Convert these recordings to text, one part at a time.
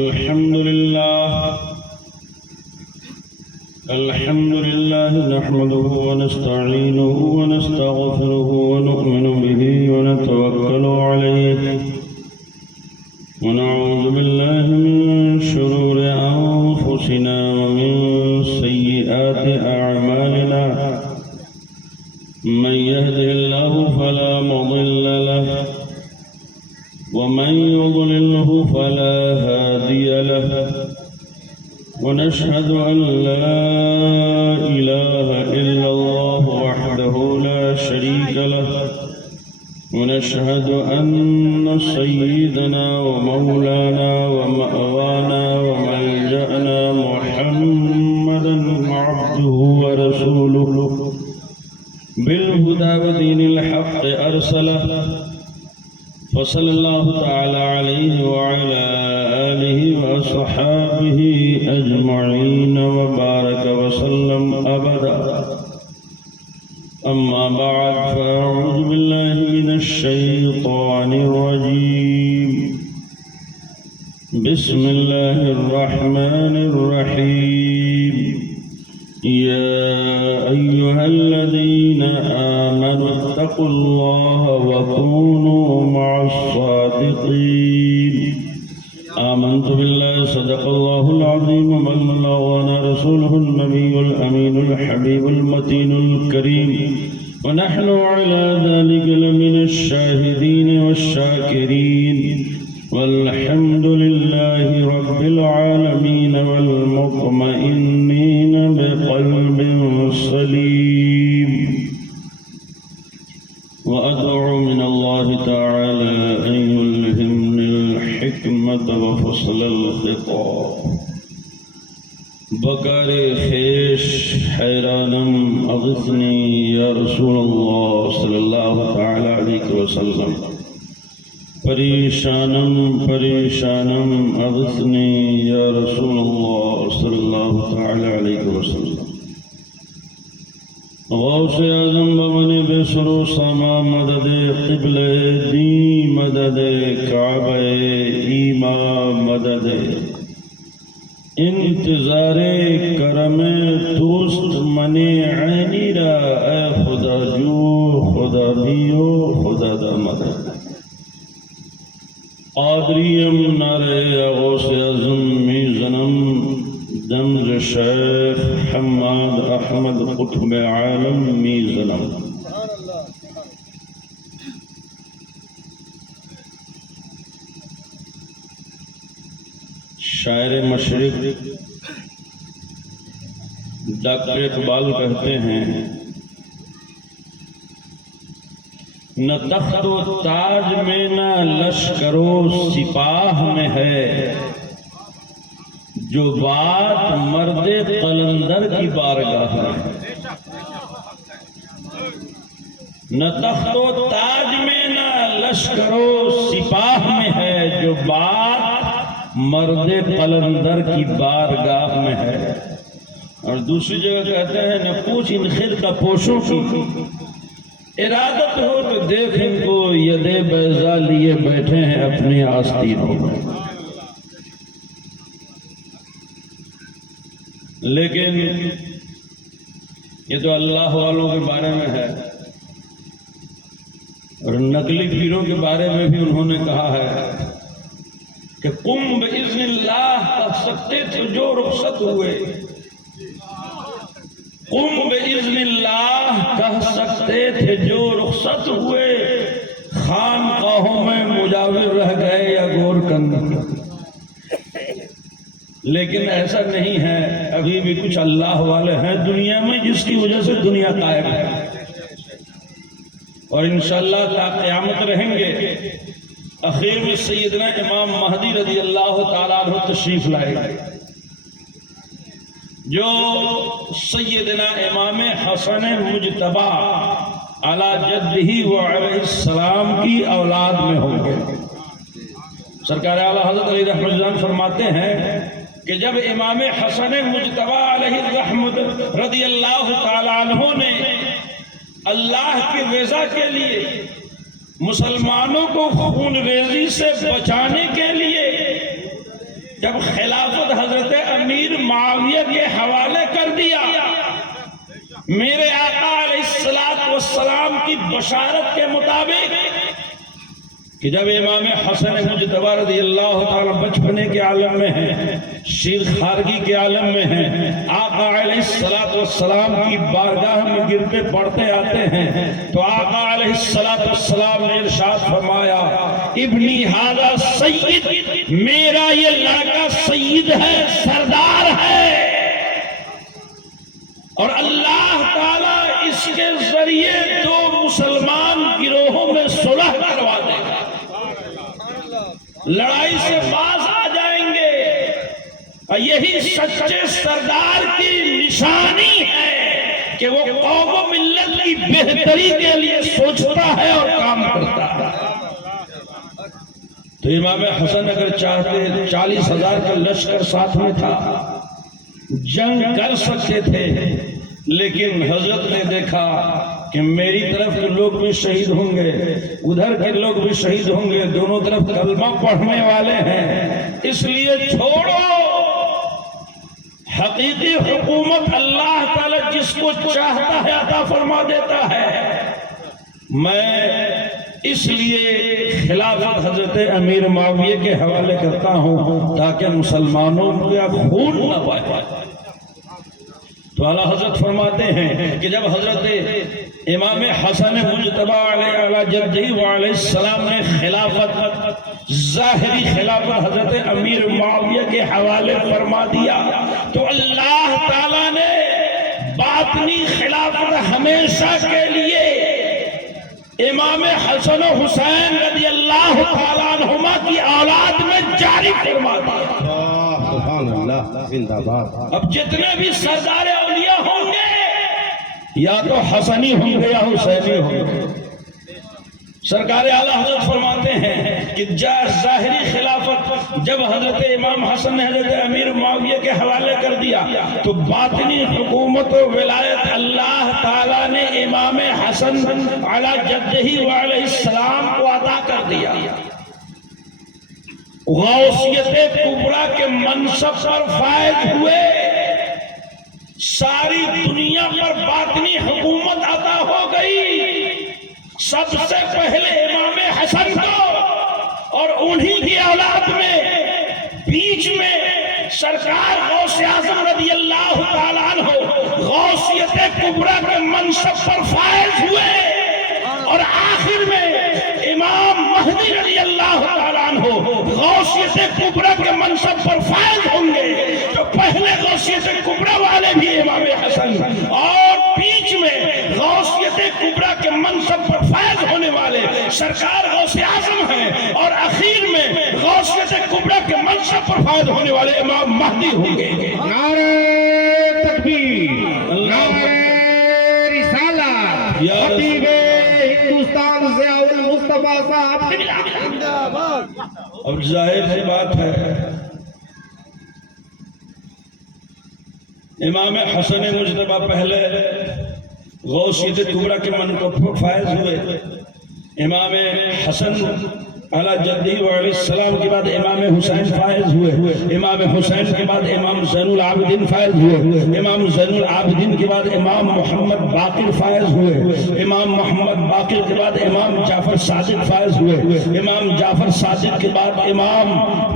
الحمد لله نحمده ونستعينه ونستغفره ونؤمن به ونتوكل عليه ونعوذ بالله من شرور أنفسنا ومن سيئات أعمالنا من يهده الله فلا مضل له ومن يضلله فلا هادي له ونشهد أن لا إله إلا الله وحده لا شريك له ونشهد أن سيدنا ومولانا ومأوانا وملجأنا محمدا عبده ورسوله بالهدى ودين الحق أرسله فصلى الله تعالى عليه وعلى آله وأصحابه أجمعين وبارك وسلم أبدا أما بعد فأعوذ بالله من الشيطان الرجيم بسم الله الرحمن الرحيم يا أيها الذين آمنوا اتقوا الله وكونوا مع الصادقين آمنت بالله صدق الله العظيم وبلغنا رسوله النبي الأمين الحبيب المتين الكريم ونحن على ذلك لمن الشاهدين والشاكرين والحمد لله رب العالمين والمطمئنين بقلب سليم وأدعو من الله تعالى أن يلهمني الحكمة وفصل الخطاب بکار خیش حیرانم اغثنی یا رسول اللہ صلی اللہ تعالی علیہ وسلم پریشانم اغثنی یا رسول اللہ صلی اللہ تعالی علیہ وسلم غوث اعظم بمن بسر و سما مدد قبل دی مدد کعبہ ایمان مدد انتظار کرم توست من عینی را اے خدا جو خدا دیو خدا دا مدد قادریم نارے غوث اعظم میزنم دمز شیخ حماد احمد قطب عالم میزنم شاعر مشرق ڈاکٹر اقبال کہتے ہیں نہ تخت و تاج میں نہ لشکر و سپاہ میں ہے جو بات مرد قلندر کی بارگاہ میں ہے نہ تخت و تاج میں نہ لشکر و سپاہ میں ہے جو بات مرد قلندر کی بارگاہ میں ہے اور دوسری جگہ کہتے ہیں نہ پوچھ ان خرقہ پوشوں کی ارادت ہو تو دیکھ ان کو ید بیضا لیے بیٹھے ہیں اپنی آستینوں میں لیکن یہ تو اللہ والوں کے بارے میں ہے اور نقلی پیروں کے بارے میں بھی انہوں نے کہا ہے کہ قم بإذن اللہ کہہ سکتے تھے جو رخصت ہوئے قم بإذن اللہ کہہ سکتے تھے جو رخصت ہوئے خانقاہوں میں مجاور رہ گئے یا گورکند لیکن ایسا نہیں ہے ابھی بھی کچھ اللہ والے ہیں دنیا میں جس کی وجہ سے دنیا قائم ہے اور انشاءاللہ تا قیامت رہیں گے اخیر میں سیدنا امام مہدی رضی اللہ تعالیٰ عنہ تشریف لائے جو سیدنا امام حسن مجتبی علی جدہ وعلیہ السلام کی اولاد میں ہوں گے سرکار اعلیٰ حضرت علی رحمۃ اللہ فرماتے ہیں کہ جب امام حسن مجتبی علیہ الرحمت رضی اللہ تعالیٰ عنہ نے اللہ کی رضا کے لیے مسلمانوں کو خون ریزی سے بچانے کے لیے جب خلافت حضرت امیر معاویہ کے حوالے کر دیا، میرے آقا علیہ السلام کی بشارت کے مطابق کہ جب امام حسن مجتبی رضی اللہ تعالی بچپنے کے عالم میں ہیں، شیر خارگی کے عالم میں ہیں، آقا علیہ السلام کی بارگاہ میں گرتے پڑتے آتے ہیں، تو آقا علیہ السلام نے ارشاد فرمایا ابنی ھذا سید، میرا یہ لڑکا سید ہے، سردار ہے، اور اللہ تعالیٰ اس کے ذریعے دو مسلمان گروہوں میں صلح کروا دے گا، لڑائی سے باز آ جائیں گے، اور یہی سچے سردار کی نشانی ہے کہ وہ قوم و ملت کی بہتری کے لیے سوچتا ہے اور کام کرتا ہے۔ تو امام حسن اگر چاہتے 40,000 کا لشکر ساتھ میں تھا، جنگ کر سکتے تھے، لیکن حضرت نے دیکھا کہ میری طرف کے لوگ بھی شہید ہوں گے، ادھر کے لوگ بھی شہید ہوں گے، دونوں طرف کلمہ پڑھنے والے ہیں، اس لیے چھوڑو، حقیقی حکومت اللہ تعالی جس کو چاہتا ہے عطا فرما دیتا ہے، میں اس لیے خلافت حضرت امیر معاویہ کے حوالے کرتا ہوں تاکہ مسلمانوں کا خون نہ بہے۔ تو اعلیٰ حضرت فرماتے ہیں کہ جب حضرت امام حسن مجتبی علیہ جدہ وعلیہ السلام نے خلافت، ظاہری خلافت حضرت امیر معاویہ کے حوالے فرما دیا، تو اللہ تعالیٰ نے باطنی خلافت ہمیشہ کے لیے امام حسن و حسین رضی اللہ تعالیٰ عنہما کی اولاد میں جاری فرما دیا۔ اب جتنے بھی سردار اولیاء ہوں گے یا تو حسنی ہوں گے یا حسینی ہوں گے۔ سرکار اعلیٰ حضرت فرماتے ہیں کہ ظاہری خلافت جب حضرت امام حسن نے حضرت امیر معاویہ کے حوالے کر دیا، تو باطنی حکومت و ولایت اللہ تعالیٰ نے امام حسن علی جدہ وعلیہ السلام کو عطا کر دیا۔ غوثیت کبریٰ کے منصب پر فائز ہوئے، ساری دنیا پر باطنی حکومت عطا ہو گئی، سب سے پہلے امام حسن کو، اور انہی کی اولاد میں بیچ میں سرکار غوث اعظم رضی اللہ تعالیٰ عنہ غوثیت کبریٰ کے منصب پر فائز ہوئے، اور آخر میں امام مہدی رضی اللہ تعالیٰ عنہ غوثیت کبریٰ کے منصب پر فائز ہوں گے۔ تو پہلے غوثیت کبریٰ والے بھی امام حسن، اور بیچ میں غوثیت کبریٰ کے منصب پر فائز ہونے والے سرکار غوث اعظم ہیں، اور اخیر میں غوثیت کبریٰ کے منصب پر فائز ہونے والے امام مہدی ہوں گے۔ نعرہ تکبیر، نعرہ رسالت، خطیب ہندوستان ضیاء المصطفیٰ صاحب۔ اب ظاہر سی بات ہے، امام حسن مجتبی پہلے غوثیت کبریٰ کے منصب پر فائز ہوئے، امام حسن علی جدہ وعلیہ السلام کے بعد امام حسین فائز ہوئے، امام حسین کے بعد امام زین العابدین فائز ہوئے، امام زین العابدین کے بعد امام محمد باقر فائز ہوئے، امام محمد باقر کے بعد امام جعفر صادق فائز ہوئے، امام جعفر صادق کے بعد امام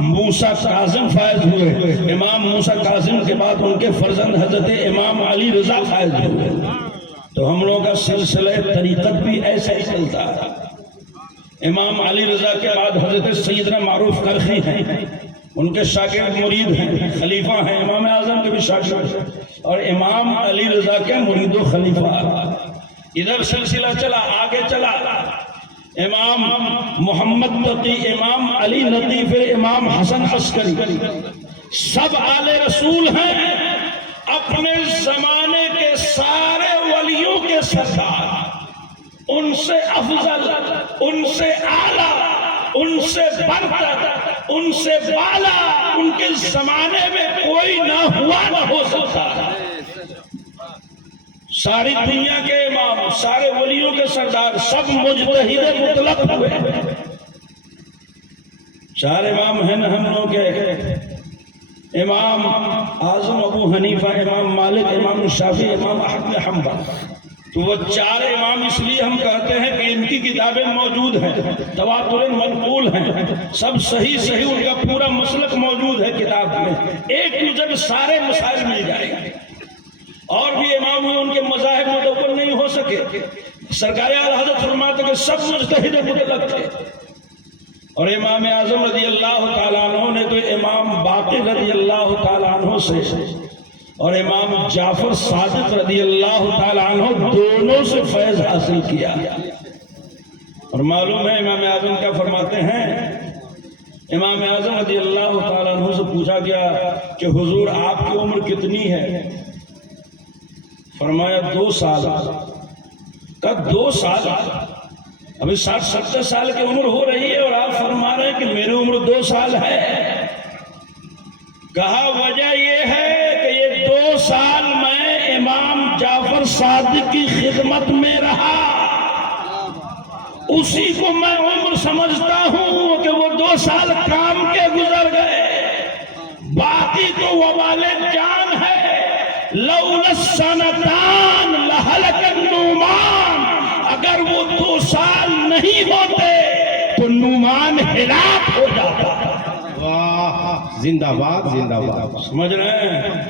موسیٰ کاظم فائز ہوئے، امام موسیٰ کاظم کے بعد ان کے فرزند حضرت امام علی رضا فائز ہوئے۔ تو ہم لوگوں کا سلسلہ طریقت بھی ایسا ہی چلتا ہے۔ امام علی رضا کے بعد حضرت سیدنا معروف کرخی ہیں، ان کے شاگرد مرید ہیں، خلیفہ ہیں، امام اعظم کے بھی شاگرد ہیں، اور امام علی رضا کے مرید و خلیفہ۔ ادھر سلسلہ چلا، آگے چلا، امام محمد تقی، امام علی نقی، پھر امام حسن عسکری، سب آل رسول ہیں، اپنے زمانے کے سارے ولیوں کے سردار، ان سے افضل، ان سے اعلیٰ، ان سے برتر، ان سے بالا ان کے زمانے میں کوئی نہ ہوا نہ ہو سکتا۔ ساری دنیا کے امام، سارے ولیوں کے سردار، سب مجتہد مطلق ہوئے۔ چار امام ہیں نا ہم لوگ کے، امام اعظم ابو حنیفہ، امام مالک، امام شافعی، امام احمد بن حنبل، تو وہ چار امام اس لیے ہم کہتے ہیں کہ ان کی کتابیں موجود ہیں، تواتر منقول ہیں، سب صحیح ان کا پورا مسلک موجود ہے کتاب میں، ایک جب سارے مسائل مل جائیں گے۔ اور بھی امام ہوئے، ان کے مذاہب مدون نہیں ہو سکے، سرکار اعلیٰ حضرت فرماتے کہ سب مجتہد مطلق تھے، اور امام اعظم رضی اللہ تعالیٰ عنہ نے تو امام باقر رضی اللہ تعالیٰ عنہ سے اور امام جعفر صادق رضی اللہ تعالیٰ عنہ دونوں سے فیض حاصل کیا۔ اور معلوم ہے امام اعظم کیا فرماتے ہیں؟ امام اعظم رضی اللہ تعالیٰ عنہ سے پوچھا گیا کہ حضور آپ کی عمر کتنی ہے؟ فرمایا 2 سال۔ کہا 2 سال؟ ابھی 60-70 سال کی عمر ہو رہی ہے اور آپ فرما رہے ہیں کہ میری عمر 2 سال ہے۔ کہا وجہ یہ ہے کہ یہ 2 سال میں امام جعفر صادق کی خدمت میں رہا، اسی کو میں عمر سمجھتا ہوں کہ وہ 2 سال کام کے گزر گئے، باقی تو وبال جان ہے۔ لولا السنتان لہلک النعمان، اگر وہ 2 سال نہیں ہوتے تو نعمان ہلاک ہو جاتا۔ واہ، زندہ باد، زندہ باد۔ سمجھ رہے ہیں؟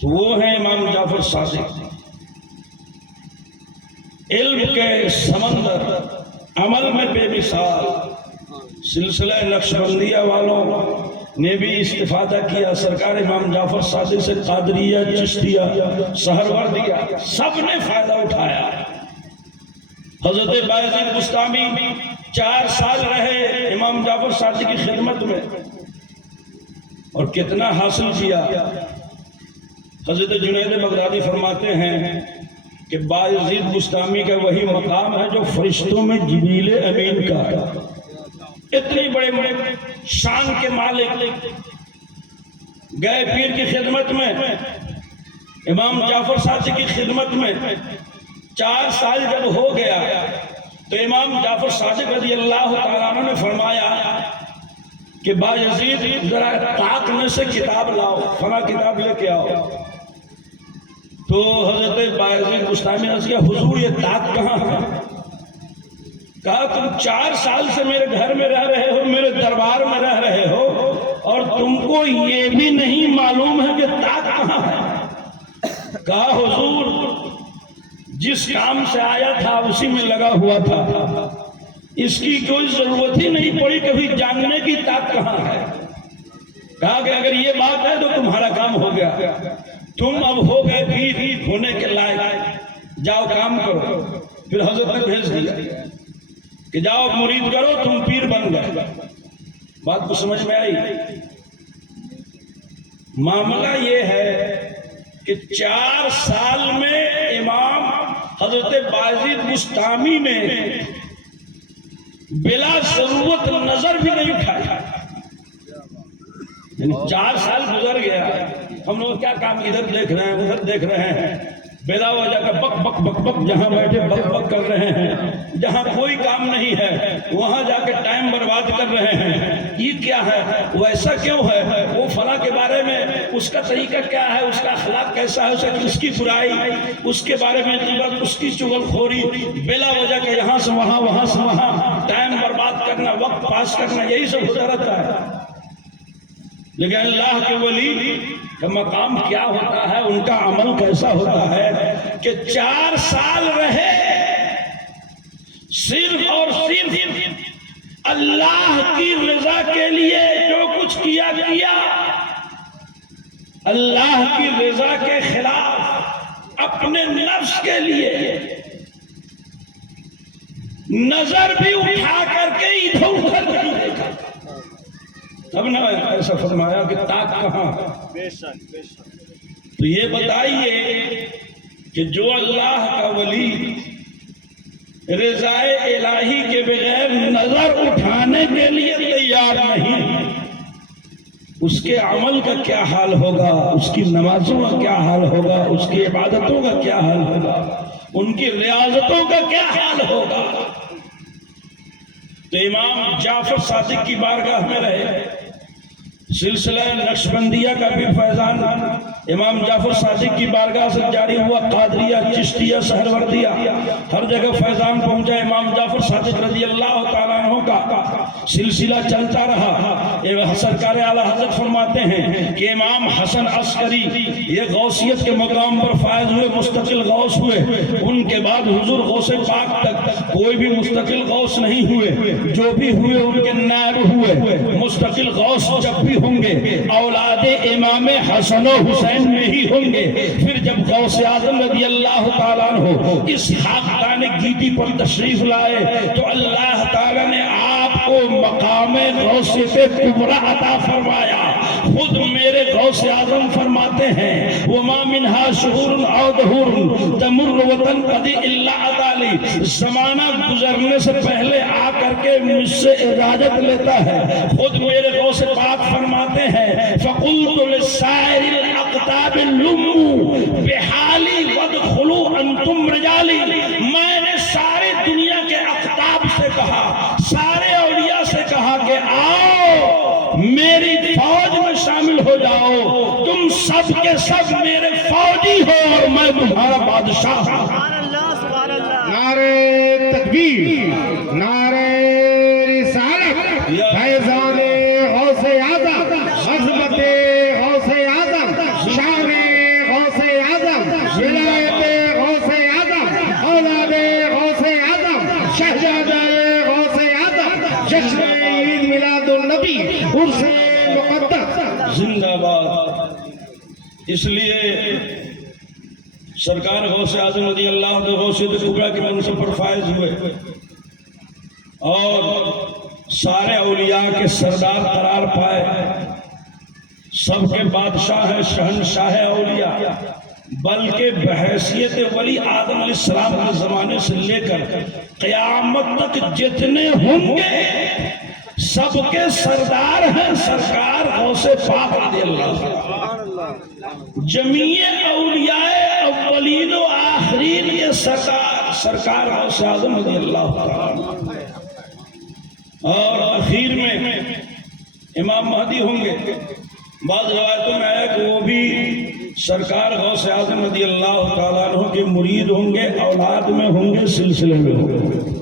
تو وہ ہیں امام جعفر صادق، علم کے سمندر، عمل میں بے مثال، سلسلہ نقشبندیہ والوں نے بھی استفادہ کیا، سرکار امام جعفر صادق سے قادریہ، چشتیہ، سہروردیہ سب نے فائدہ اٹھایا۔ حضرت بایزید بستامی 4 سال رہے امام جعفر صادق کی خدمت میں، اور کتنا حاصل کیا۔ حضرت جنید بغدادی فرماتے ہیں کہ بایزید بستامی کا وہی مقام ہے جو فرشتوں میں جبریل امین کا ہے۔ اتنی بڑے شان کے مالک گئے پیر کی خدمت میں، امام جعفر صادق کی خدمت میں 4 سال جب ہو گیا تو امام جعفر صادق رضی اللہ تعالیٰ عنہ نے فرمایا کہ بایزید ذرا طاق میں سے کتاب لاؤ، فلاں کتاب لے کے آؤ۔ تو حضرت بایزید بستامی نے کہا حضور یہ طاق کہاں ہے؟ کہا تم 4 سال سے میرے گھر میں رہ رہے ہو، میرے دربار میں رہ رہے ہو، اور تم کو یہ بھی نہیں معلوم ہے کہ طاق کہاں ہے؟ کہا حضور جس کام سے آیا تھا اسی میں لگا ہوا تھا، اس کی کوئی ضرورت ہی نہیں پڑی کبھی جاننے کی طاق کہاں ہے۔ کہا کہ اگر یہ بات ہے تو تمہارا کام ہو گیا، تم اب ہو گئے پیر ہونے کے لائق، جاؤ کام کرو۔ پھر حضرت نے بھیج دیا کہ جاؤ مرید کرو، تم پیر بن گئے۔ بات کو سمجھ میں آئی؟ معاملہ یہ ہے کہ 4 سال میں امام حضرت بایزید بستامی نے بلا ضرورت نظر بھی نہیں اٹھایا، یعنی 4 سال گزر گیا، ہم لوگ کیا کام ادھر دیکھ رہے ہیں ادھر دیکھ رہے ہیں، بلا وجہ کا بک بک بک بک جہاں بیٹھے بک بک کر رہے ہیں، جہاں کوئی کام نہیں ہے وہاں جا کے ٹائم برباد کر رہے ہیں۔ یہ کیا ہے؟ وہ ایسا کیوں ہے؟ وہ فلاں کے بارے میں اس کا طریقہ کیا ہے، اس کا اخلاق کیسا ہے، اس کی برائی، اس کے بارے میں غیبت، اس کی چغل خوری، بلا وجہ کے یہاں سے وہاں وہاں سے وہاں ٹائم برباد کرنا، وقت پاس کرنا، یہی سب ہوتا رہتا ہے۔ لیکن اللہ کے ولی کا مقام کیا ہوتا ہے، ان کا عمل کیسا ہوتا ہے کہ 4 سال رہے صرف اور صرف اللہ کی رضا کے لیے، جو کچھ کیا گیا اللہ کی رضا کے خلاف، اپنے نفس کے لیے نظر بھی اٹھا کر کے ادھر ادھر نہیں دیکھا۔ تب نہ ایسا فرمایا کہ طاق کہاں ہے۔ تو یہ بتائیے کہ جو اللہ کا ولی رضا الہی کے بغیر نظر اٹھانے کے لیے تیار نہیں، اس کے عمل کا کیا حال ہوگا، اس کی نمازوں کا کیا حال ہوگا، اس کی عبادتوں کا کیا حال ہوگا، ان کی ریاضتوں کا کیا حال ہوگا۔ تو امام جعفر صادق کی بارگاہ میں رہے، سلسلہ نقشبندیہ کا بھی فیضان امام جعفر صادق کی بارگاہ سے جاری ہوا، قادریہ، چشتیہ، سہروردیہ، ہر جگہ فیضان پہنچا۔ امام جعفر صادق رضی اللہ تعالیٰ عنہ کا سلسلہ چلتا رہا۔ سرکار اعلیٰ حضرت فرماتے ہیں کہ امام حسن عسکری یہ غوثیت کے مقام پر فائز ہوئے، مستقل غوث ہوئے۔ ان کے بعد حضور غوث پاک تک کوئی بھی مستقل غوث نہیں ہوئے، جو بھی ہوئے ان کے نائب ہوئے۔ مستقل غوث جب بھی ہوں گے اولاد امام حسن و حسین میں ہی ہوں گے۔ پھر جب غوث اعظم رضی اللہ تعالیٰ عنہ اس خاکدان گیتی پر تشریف لائے تو اللہ تعالیٰ نے آپ کو مقام غوثیت کبریٰ عطا فرمایا۔ خود میرے غوث اعظم فرماتے ہیں وما منہا شہور او دہور تمر وتنقضی الا عطالی، زمانہ گزرنے سے پہلے آ کر کے مجھ سے اجازت لیتا ہے۔ خود میرے غوث پاک فرماتے ہیں فقلت للسائر الاقطاب لموا بحالی وادخلوا انتم رجالی، میں نے سارے دنیا کے اقطاب سے کہا، سارے اولیاء سے کہا کہ آؤ میری فوج میں شامل ہو جاؤ، تم سب کے سب میرے فوجی ہو اور میں تمہارا بادشاہ ہوں۔ نعرہ تکبیر، نعرہ رسالت، فیضان غوث اعظم، عظمت غوث اعظم، شان غوث اعظم، ولایت غوث اعظم، اولاد غوث اعظم، شہزادہ غوث اعظم، جشن عید میلاد النبی، عرس مقدس زندہ باد۔ اس لیے سرکار غوث اعظم رضی اللہ عنہ غوثیت کبریٰ کے منصب پر فائز ہوئے اور سارے اولیاء کے سردار قرار پائے، سب کے بادشاہ ہیں، شہنشاہ اولیاء، بلکہ بحیثیت ولی آدم علیہ السلام کے زمانے سے لے کر قیامت تک جتنے ہوں گے سب کے سردار ہیں سرکار غوث پاک رضی اللہ عنہ۔ جمیع اولیاء اولین و آخرین کے سرکار غوث اعظم رضی اللہ عنہ، اور اخیر میں امام مہدی ہوں گے۔ بعض روایتوں میں ہے کہ وہ بھی سرکار غوث اعظم رضی اللہ تعالیٰ عنہ کے مرید ہوں گے، اولاد میں ہوں گے، سلسلے میں ہوں گے۔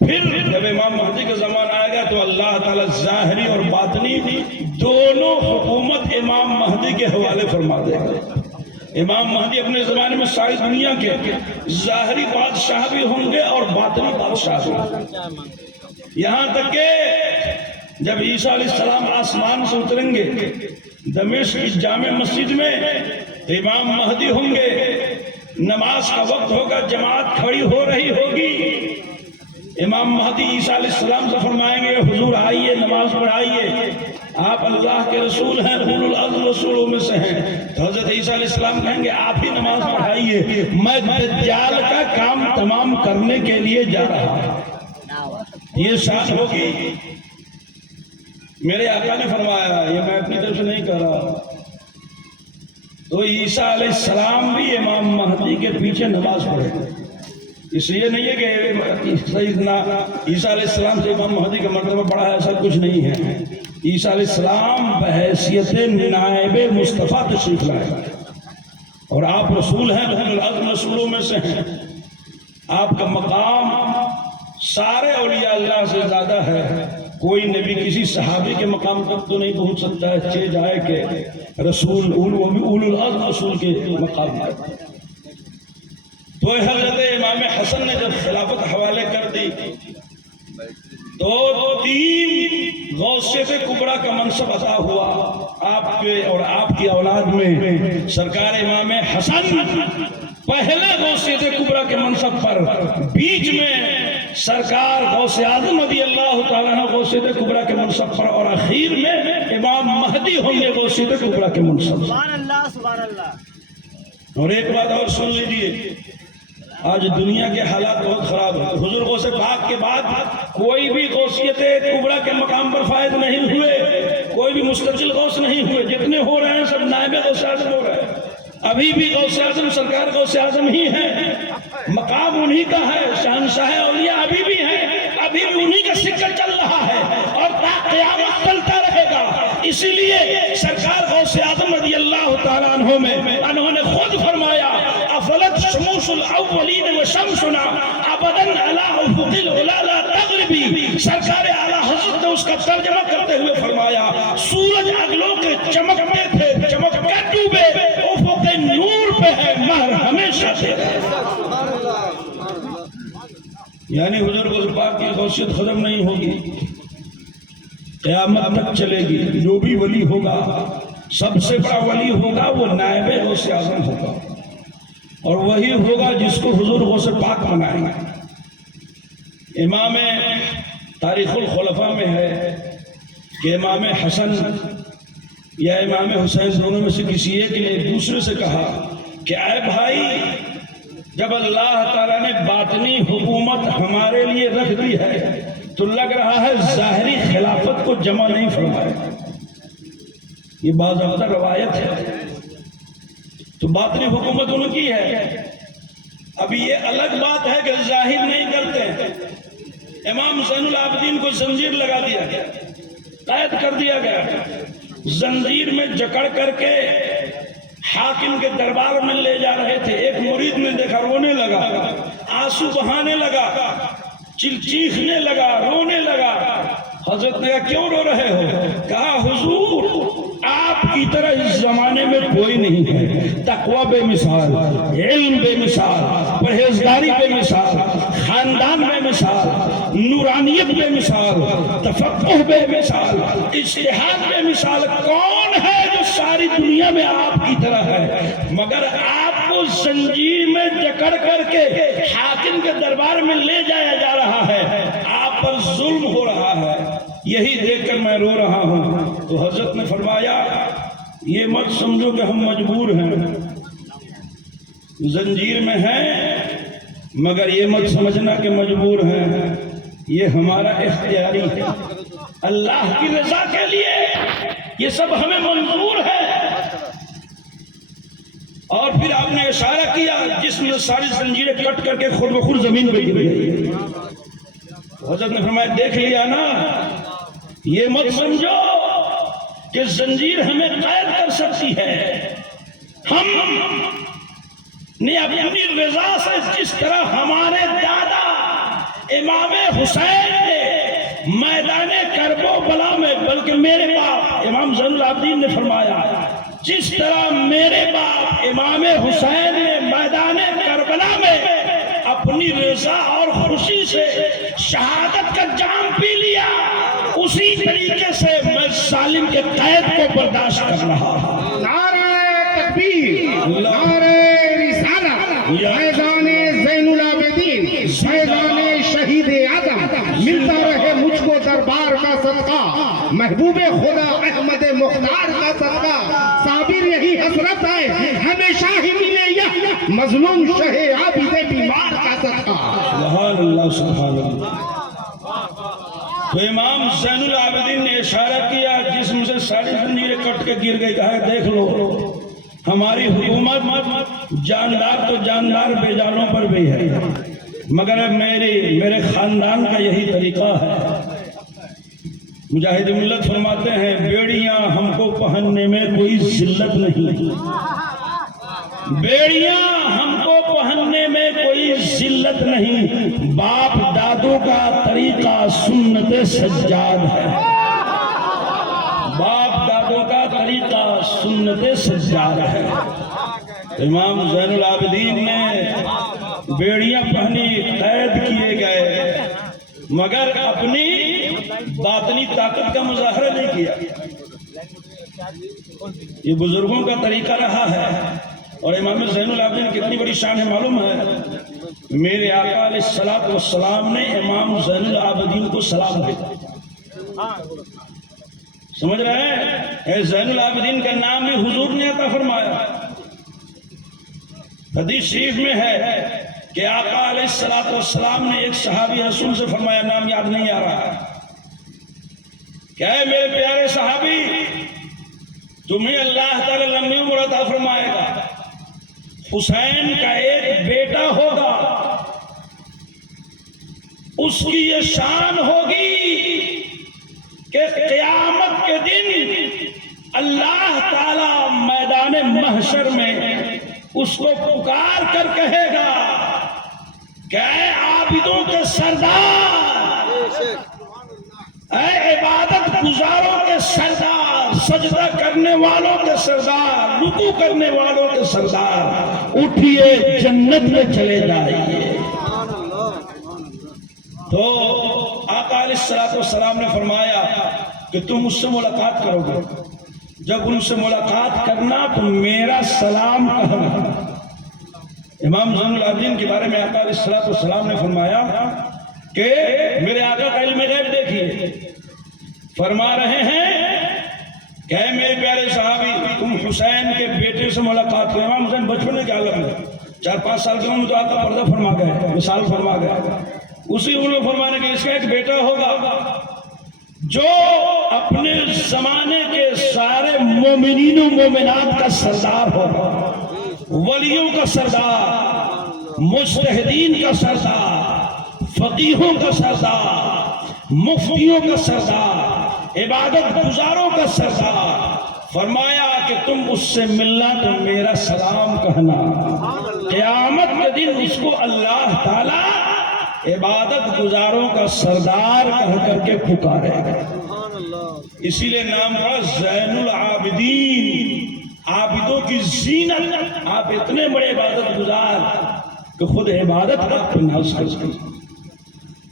پھر جب امام مہدی کا زمانہ آئے گا تو اللہ تعالیٰ ظاہری اور باطنی دونوں حکومت امام مہدی کے حوالے فرما دے گا۔ امام مہدی اپنے زمانے میں ساری دنیا کے ظاہری بادشاہ بھی ہوں گے اور باطنی بادشاہ بھی ہوں گے، یہاں تک کہ جب عیسیٰ علیہ السلام آسمان سے اتریں گے دمشق کی جامع مسجد میں امام مہدی ہوں گے، نماز کا وقت ہوگا، جماعت کھڑی ہو رہی ہوگی، امام مہدی عیسیٰ علیہ السلام سے فرمائیں گے حضور آئیے نماز پڑھائیے، آپ اللہ کے رسول ہیں، اولو العزم رسولوں میں سے ہیں، تو حضرت عیسیٰ علیہ السلام کہیں گے آپ ہی نماز پڑھائیے، میں دجال کا کام تمام کرنے کے لیے جا رہا ہوں۔ یہ شان ہوگی۔ میرے آقا نے فرمایا، یہ میں اپنی طرف سے نہیں کہہ رہا، تو عیسیٰ علیہ السلام بھی امام مہدی کے پیچھے نماز پڑھے، اس لیے نہیں ہے کہ سیدنا عیسیٰ علیہ السلام سے امام مہدی کا مرتبہ بڑا ہے، ایسا کچھ نہیں ہے۔ عیسیٰ علیہ السلام بحیثیت نائب مصطفیٰ تشریف لائے اور آپ رسول ہیں، اولو العزم رسولوں میں سے ہیں، آپ کا مقام سارے اولیاء اللہ سے زیادہ ہے، کوئی نبی کسی صحابی کے مقام تک تو نہیں پہنچ سکتا ہے، چہ جائے کہ رسول اولو العزم رسول کے مقام پر۔ تو حضرت امام حسن نے جب خلافت حوالے کر دی تو 3 غوثیت کبریٰ کا منصب عطا ہوا آپ کے اور آپ کی اولاد میں۔ سرکار امام حسن پہلے غوثیت کبریٰ کے منصب پر، بیچ میں سرکار غوث اعظم رضی اللہ تعالیٰ عنہ غوثیت کبریٰ کے منصب پر، اور اخیر میں امام مہدی ہوں گے غوثیت کبریٰ کے منصب۔ سبحان اللہ سبحان اللہ۔ اور ایک بات اور سن لیجیے، آج دنیا کے حالات بہت خراب ہیں، حضور غوث پاک کے بعد کوئی بھی غوثیت کبریٰ کے مقام پر فائز نہیں ہوئے، کوئی بھی مستقل غوث نہیں ہوئے، جتنے ہو رہے ہیں سب نائب غوث اعظم ہو رہے ہیں۔ ابھی بھی غوث اعظم سرکار غوث اعظم ہی ہیں، مقام انہی کا ہے، شہنشاہ اولیاء ابھی بھی ہیں، ابھی بھی انہی کا سکہ چل رہا ہے اور تا قیامت چلتا رہے گا۔ اسی لیے سرکار غوث اعظم رضی اللہ تعالیٰ عنہ میں انہوں نے خود فرمایا افلت شموس الاولین و شمسنا ابدا علی افق العلا لا تغربی. سرکار اعلیٰ حضرت نے اس کا ترجمہ کرتے ہوئے فرمایا سورج اگلوں کے چمکتے تھے چمک کر ڈوبے افق نور پہ ہے مہر ہمیشہ تیرا. یعنی حضور غوث پاک کی غوثیت ختم نہیں ہوگی، قیامت تک چلے گی. جو بھی ولی ہوگا سب سے بڑا ولی ہوگا وہ نائب غوث اعظم ہوگا، اور وہی ہوگا جس کو حضور غوث پاک بنائیں گے. امام تاریخ الخلفاء میں ہے کہ امام حسن یا امام حسین دونوں میں سے کسی ایک نے دوسرے سے کہا کہ اے بھائی، جب اللہ تعالیٰ نے باطنی حکومت ہمارے لیے رکھ دی ہے تو لگ رہا ہے ظاہری خلافت کو جمع نہیں فرمایا. یہ باضابطہ روایت ہے. تو باطنی حکومت ان کی ہے. اب یہ الگ بات ہے کہ ظاہر نہیں کرتے. امام زین العابدین کو زنجیر لگا دیا گیا، قید کر دیا گیا، زنجیر میں جکڑ کر کے حاکم کے دربار میں لے جا رہے تھے. ایک مرید نے دیکھا، رونے لگا، آنسو بہانے لگا، چیخنے لگا، رونے لگا. حضرت نے کہا کیوں رو رہے ہو؟ کہا حضور آپ کی طرح اس زمانے میں کوئی نہیں ہے. تقوی بے مثال، علم بے مثال، پرہیزگاری بے مثال، خاندان بے مثال، نورانیت بے مثال، تفقہ بے مثال، اجتہاد بے مثال. کون ہے جو ساری دنیا میں آپ کی طرح ہے؟ مگر آپ کو زنجیر میں جکڑ کر کے حاکم کے دربار میں لے جایا جا رہا ہے، آپ پر ظلم ہو رہا ہے. یہی دیکھ کر میں رو رہا ہوں. تو حضرت نے فرمایا یہ مت سمجھو کہ ہم مجبور ہیں، زنجیر میں ہیں، مگر یہ مت سمجھنا کہ مجبور ہیں. یہ ہمارا اختیاری ہے، اللہ کی رضا کے لیے یہ سب ہمیں منظور ہے. اور پھر آپ نے اشارہ کیا جس میں ساری زنجیریں کٹ کر کے خود بخود زمین پہ گر گئی. حضرت نے فرمایا دیکھ لیا نا، یہ مت سمجھو کہ زنجیر ہمیں قید کر سکتی ہے. ہم نے اپنی رضا سے جس طرح ہمارے دادا امام حسین نے میدان کرب و بلا میں، بلکہ میرے باپ امام زین العابدین نے فرمایا جس طرح میرے باپ امام حسین نے میدان کربلا میں اپنی رضا اور خوشی سے شہادت کا جام پی لیا، اسی طریقے سے میں ظالم کے قید کو برداشت کر رہا ہوں. نعرہ تکبیر، نعرہ رسالت، فیضان زین العابدین، فیضان شہید اعظم ملتا رہے مجھ کو دربار کا صدقہ، محبوب خدا احمد مختار کا صدقہ. صابر یہی حسرت ہے ہمیشہ ہی ملے یہ مظلوم شہ عابد بیمار کا صدقہ. سبحان اللہ سبحان اللہ. تو امام زین العابدین نے اشارہ کیا جسم سے ساری زنجیریں کٹ کے گر گئی. کہا دیکھ لو ہماری حکومت جاندار تو جاندار بے جانوں پر بھی ہے، مگر میرے خاندان کا یہی طریقہ ہے. مجاہد ملت فرماتے ہیں بیڑیاں ہم کو پہننے میں کوئی ذلت نہیں، بیڑیاں ہم کو پہننے میں کوئی ذلت نہیں، باپ دادوں کا طریقہ سنت سجاد ہے. باپ دادوں کا طریقہ سنت سجاد ہے. امام زین العابدین نے بیڑیاں پہنی، قید کیے گئے، مگر اپنی باطنی طاقت کا مظاہرہ نہیں کیا. یہ بزرگوں کا طریقہ رہا ہے. اور امام زین العابدین کتنی بڑی شان ہے معلوم ہے؟ میرے آقا علیہ الصلوۃ والسلام نے امام زین العابدین کو سلام دیا. سمجھ رہے ہیں؟ اے زین العابدین کا نام بھی حضور نے عطا فرمایا. حدیث شریف میں ہے کہ آقا علیہ الصلوۃ والسلام نے ایک صحابی رسول سے فرمایا، نام یاد نہیں آ رہا، کہ اے میرے پیارے صحابی تمہیں اللہ تعالی لمبی عمر عطا فرمائے گا، حسین کا ایک بیٹا ہوگا، اس کی یہ شان ہوگی کہ قیامت کے دن اللہ تعالی میدان محشر میں اس کو پکار کر کہے گا کہ اے عابدوں کے سردار، اے عبادت گزاروں کے سردار، سجدہ کرنے والوں کے سردار، رکوع کرنے والوں کے سردار، اٹھیے جنت میں چلے جائیے۔ تو آقا علیہ الصلوۃ والسلام نے فرمایا کہ تم مجھ سے ملاقات کرو گے، جب ان سے ملاقات کرنا تو میرا سلام کہنا۔ امام زین العابدین کے بارے میں آقا علیہ الصلوۃ والسلام نے فرمایا کہ میرے آقا کا علم غیب دیکھیے، فرما رہے ہیں کہ اے میرے پیارے صحابی، تم حسین کے بیٹے سے ملاقات کرو۔ امام حسین بچپنے کے عالم میں 4-5 سال کے عمر میں تو آقا پردہ فرما گئے، مثال فرما گئے۔ اسی عمر میں فرمانے کہ اس کا ایک بیٹا ہوگا جو اپنے زمانے کے سارے مومنین و مومنات کا سردار ہوگا، ولیوں کا سردار، مجتہدین کا سردار، فقیہوں کا سردار، مفتیوں کا سردار، عبادت گزاروں کا سردار۔ فرمایا کہ تم اس سے ملنا تو میرا سلام کہنا۔ قیامت کے دن اس کو اللہ تعالی عبادت گزاروں کا سردار کہہ کر کے پکارے گا۔ اسی لیے نام کا زین العابدین، عابدوں کی زینت۔ آپ اتنے بڑے عبادت گزار کہ خود عبادت آپ پہ ناز کرتے ہیں،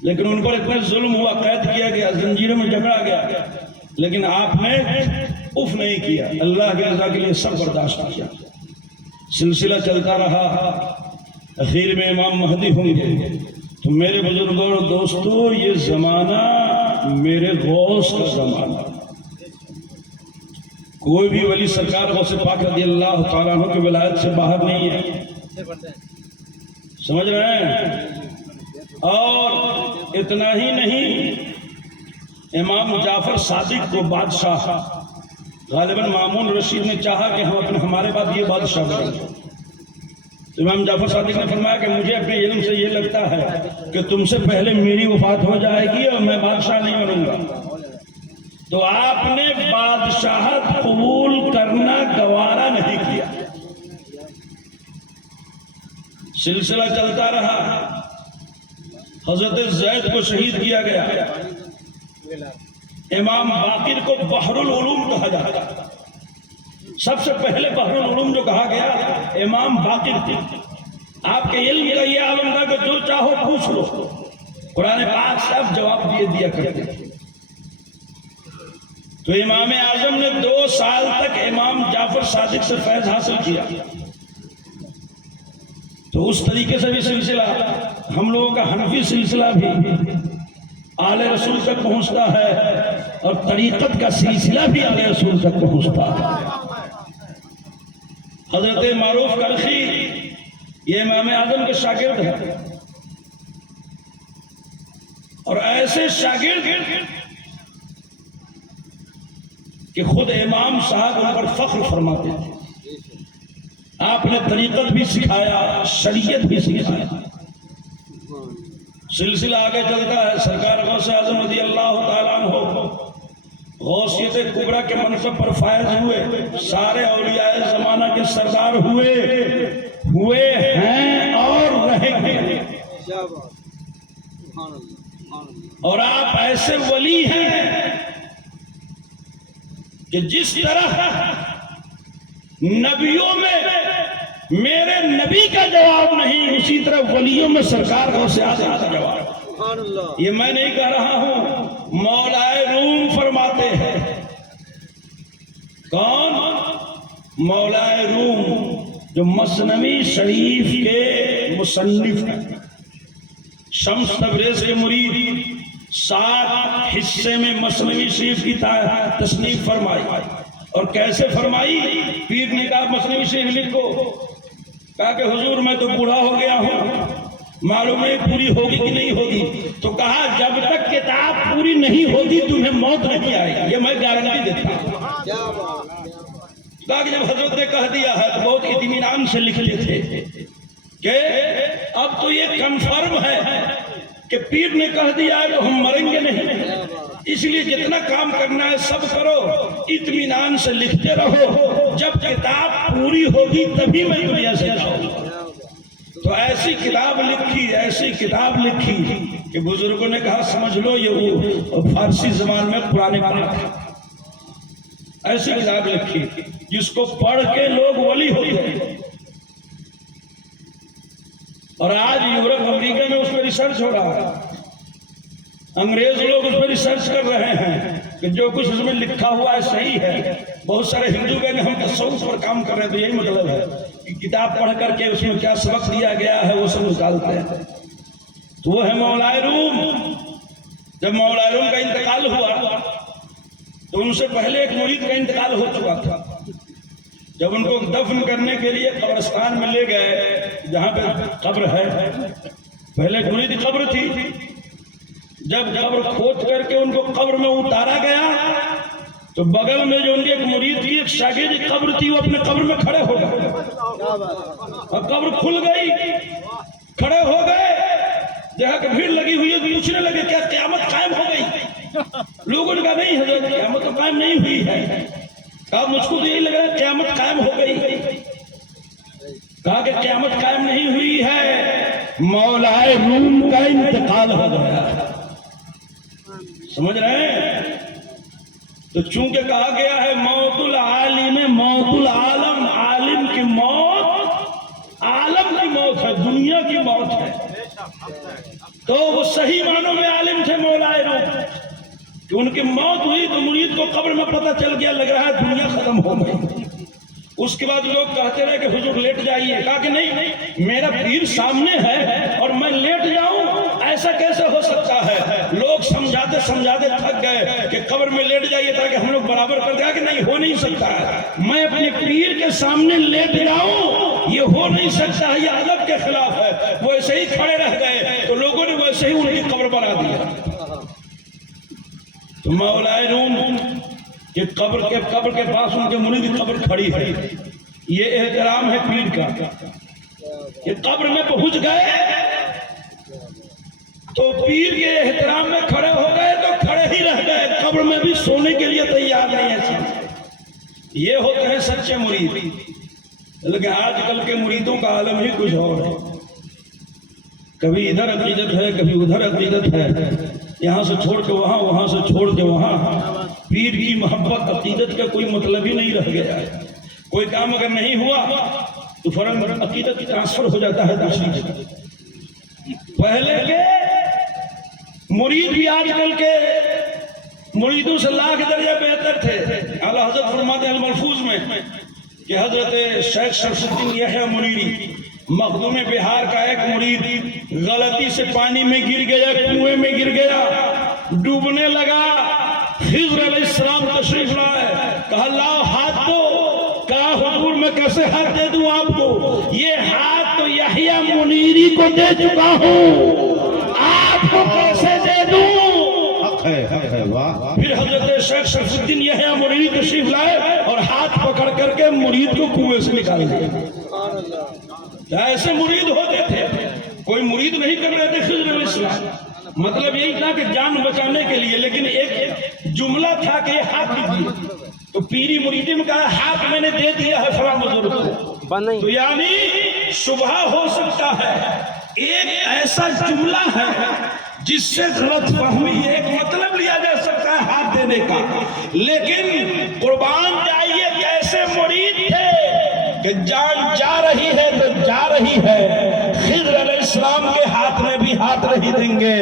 لیکن ان پر اتنا ظلم ہوا، قید کیا گیا، زنجیروں میں جکڑا گیا، لیکن آپ نے اف نہیں کیا، اللہ کی رضا کے لیے سب برداشت کیا۔ سلسلہ چلتا رہا، اخیر میں امام مہدی ہوں گے۔ تو میرے بزرگوں اور دوستو، یہ زمانہ میرے غوث کا زمانہ۔ کوئی بھی ولی سرکار غوث پاک رضی اللہ تعالیٰ عنہ کی ولایت سے باہر نہیں ہے، سمجھ رہے ہیں؟ اور اتنا ہی نہیں، امام جعفر صادق کو بادشاہ غالباً مامون رشید نے چاہا کہ ہمارے بعد یہ بادشاہ بنے۔ تو امام جعفر صادق نے فرمایا کہ مجھے اپنے علم سے یہ لگتا ہے کہ تم سے پہلے میری وفات ہو جائے گی اور میں بادشاہ نہیں بنوں گا۔ تو آپ نے بادشاہت قبول کرنا گوارا نہیں کیا، سلسلہ چلتا رہا، حضرت زید کو شہید کیا گیا۔ امام باقر کو بحر العلوم کہا جاتا ہے، سب سے پہلے بحر العلوم جو کہا گیا امام باقر تھے۔ آپ کے علم کا یہ عالم تھا کہ جو چاہو پوچھ لو، قرآن پاک سے آپ جواب دیا کرتے تھے۔ تو امام اعظم نے 2 سال تک امام جعفر صادق سے فیض حاصل کیا۔ تو اس طریقے سے بھی سلسلہ، ہم لوگوں کا حنفی سلسلہ بھی آل رسول تک پہنچتا ہے، اور طریقت کا سلسلہ بھی آل رسول تک پہنچتا ہے۔ حضرت معروف کرخی یہ امام اعظم کے شاگرد ہیں، اور ایسے شاگرد کہ خود امام صاحب ان پر فخر فرماتے تھے۔ آپ نے طریقت بھی سکھایا، شریعت بھی سکھایا۔ سلسلہ آگے چلتا ہے، سرکار غوث اعظم رضی اللہ تعالیٰ عنہ غوثیت کبریٰ کے منصب پر فائز ہوئے، سارے اولیاء زمانہ کے سردار ہوئے ہیں اور رہیں گے۔ اور آپ ایسے ولی ہیں کہ جس طرح نبیوں میں میرے نبی کا جواب نہیں، اسی طرح ولیوں میں سرکار غوث اعظم کا جواب۔ یہ میں نہیں کہہ رہا ہوں، مولائے روم فرماتے ہیں۔ کون؟ مولائے روم، جو مثنوی شریف کے مصنف ہیں، شمس تبریز کے مرید، 7 حصے میں مثنوی شریف کی تصنیف فرمائی۔ اور کیسے فرمائی؟ پیر نے کہا مثنوی شریف لکھو، کہا کہ حضور میں تو بوڑھا ہو گیا ہوں، معلوم نہیں پوری ہوگی کہ نہیں ہوگی۔ تو کہا جب تک کتاب پوری نہیں ہوگی تمہیں موت نہیں آئے گی، یہ میں گارنٹی دیتا ہوں۔ کہا کہ جب حضرت نے کہہ دیا ہے تو بہت اطمینان سے لکھتے تھے کہ اب تو یہ کنفرم ہے کہ پیر نے کہہ دیا ہے تو ہم مریں گے نہیں، اس لیے جتنا کام کرنا ہے سب کرو، اطمینان سے لکھتے رہو، جب کتاب پوری ہوگی تبھی میں دنیا سے جاؤں گا۔ تو ایسی کتاب لکھی کہ بزرگوں نے کہا سمجھ لو یہ وہ فارسی زبان میں قرآن پاک ہے۔ ایسی کتاب لکھی جس کو پڑھ کے لوگ ولی ہوتے ہیں، اور آج یورپ امریکہ میں اس پہ ریسرچ ہو رہا ہے، انگریز لوگ اس پہ ریسرچ کر رہے ہیں کہ جو کچھ اس میں لکھا ہوا ہے صحیح ہے۔ بہت سارے ہندو کہیں ہم تصوف پر کام کر رہے ہیں، تو یہی مطلب ہے کہ کتاب پڑھ کر کے اس میں کیا سبق دیا گیا ہے وہ سب نکالتے ہیں۔ تو وہ ہے مولائے روم۔ جب مولائے روم کا انتقال ہوا تو ان سے پہلے ایک مرید کا انتقال ہو چکا تھا۔ جب ان کو دفن کرنے کے لیے قبرستان میں لے گئے جہاں پہ قبر ہے، پہلے ایک مرید کی قبر تھی، جب قبر کھود کر کے ان کو قبر میں اتارا گیا تو بغل میں جو ان کے ایک مرید کی ایک شاگرد کی قبر تھی وہ اپنے قبر میں کھڑے ہو گئے، اور قبر کھل گئی، کھڑے ہو گئے، دیکھا کہ بھیڑ لگی ہوئی ہے، پوچھنے لگے کیا قیامت قائم ہو گئی؟ لوگوں نے کہا نہیں حضرت قیامت تو قائم نہیں ہوئی ہے۔ کہا مجھ کو تو یہی لگ رہا ہے قیامت قائم ہو گئی۔ کہا کہ قیامت قائم نہیں ہوئی ہے، مولائے روم کا انتقال ہو گیا۔ سمجھ رہے ہیں؟ تو چونکہ کہا گیا ہے موت العالم موت العالم، عالم کی موت عالم کی موت ہے، دنیا کی موت ہے۔ تو وہ صحیح معنوں میں عالم تھے مولائے روم، کہ ان کی موت ہوئی تو مرید کو قبر میں پتہ چل گیا، لگ رہا ہے دنیا ختم ہو گئی۔ اس کے بعد لوگ کہتے رہے کہ حضور لیٹ جائیے، کہا کہ نہیں میرا پیر سامنے ہے اور میں لیٹ جاؤں، ایسا کیسے ہو سکتا ہے؟ لوگ سمجھاتے سمجھاتے تھک گئے کہ قبر میں لیٹ جائیے تاکہ ہم لوگ برابر کر دیں، کہ نہیں ہو نہیں سکتا ہے، میں اپنے پیر کے سامنے لیٹ جاؤں یہ ہو نہیں سکتا ہے، یہ ادب کے خلاف ہے۔ وہ ایسے ہی کھڑے رہ گئے تو لوگوں نے ویسے ہی ان کی قبر بنا دیا۔ تو مولائے روم کہ قبر کے پاس ان کے مرید کی قبر کھڑی ہے، یہ احترام ہے پیر کا کہ قبر میں پہنچ گئے تو پیر کے احترام میں کھڑے ہو گئے تو کھڑے ہی رہ گئے، قبر میں بھی سونے کے لیے تیار نہیں ہے۔ یہ ہوتے ہیں سچے مرید۔ لیکن آج کل کے مریدوں کا عالم ہی کچھ اور ہے، کبھی ادھر عقیدت ہے کبھی ادھر عقیدت ہے، یہاں سے چھوڑ کے وہاں، وہاں سے چھوڑ کے وہاں۔ پیر کی محبت عقیدت کا کوئی مطلب ہی نہیں رہ گیا ہے۔ کوئی کام اگر نہیں ہوا تو فوراً عقیدت ٹرانسفر ہو جاتا ہے دوسری جگہ۔ پہلے کے مرید بھی آج کل کے مریدوں سے لاکھ درجہ بہتر تھے۔ اعلیٰ حضرت فرماتے ہیں الملفوظ میں کہ حضرت شیخ شمس الدین یحییٰ منیری مخدوم بہار کا ایک مرید غلطی سے پانی میں گر گیا، کنویں میں گر گیا، ڈوبنے لگا۔ خضر علیہ السلام تشریف لائے، کہا لاؤ ہاتھ دو، کہا حضور میں کیسے ہاتھ دے دوں آپ کو، یہ ہاتھ تو یحییٰ منیری کو دے چکا ہوں، آپ کو کیسے دے دوں؟ پھر حضرت شیخ شمس الدین یحییٰ منیری تشریف لائے اور ہاتھ پکڑ کر کے مرید کو کنویں سے نکال دیا۔ ایسے مرید ہوتے تھے، کوئی مرید نہیں کر رہے تھے خضر علیہ السلام، مطلب یہی تھا کہ جان بچانے کے لیے، لیکن ایک جملہ تھا کہ یہ ہاتھ دیجیے، تو پیری مریدی میں کہا ہاتھ میں نے دے دیا ہے فلاں بزرگ کو، تو یعنی شبہ ہو سکتا ہے۔ ایک ایسا جملہ ہے جس سے غلط فہمی، ایک مطلب لیا جا سکتا ہے ہاتھ دینے کا، لیکن قربان جائیے کیسے مرید تھے کہ جان جا رہی ہے تو جا رہی ہے، خضر علیہ السلام کے ہاتھ میں بھی ہاتھ نہیں دیں گے،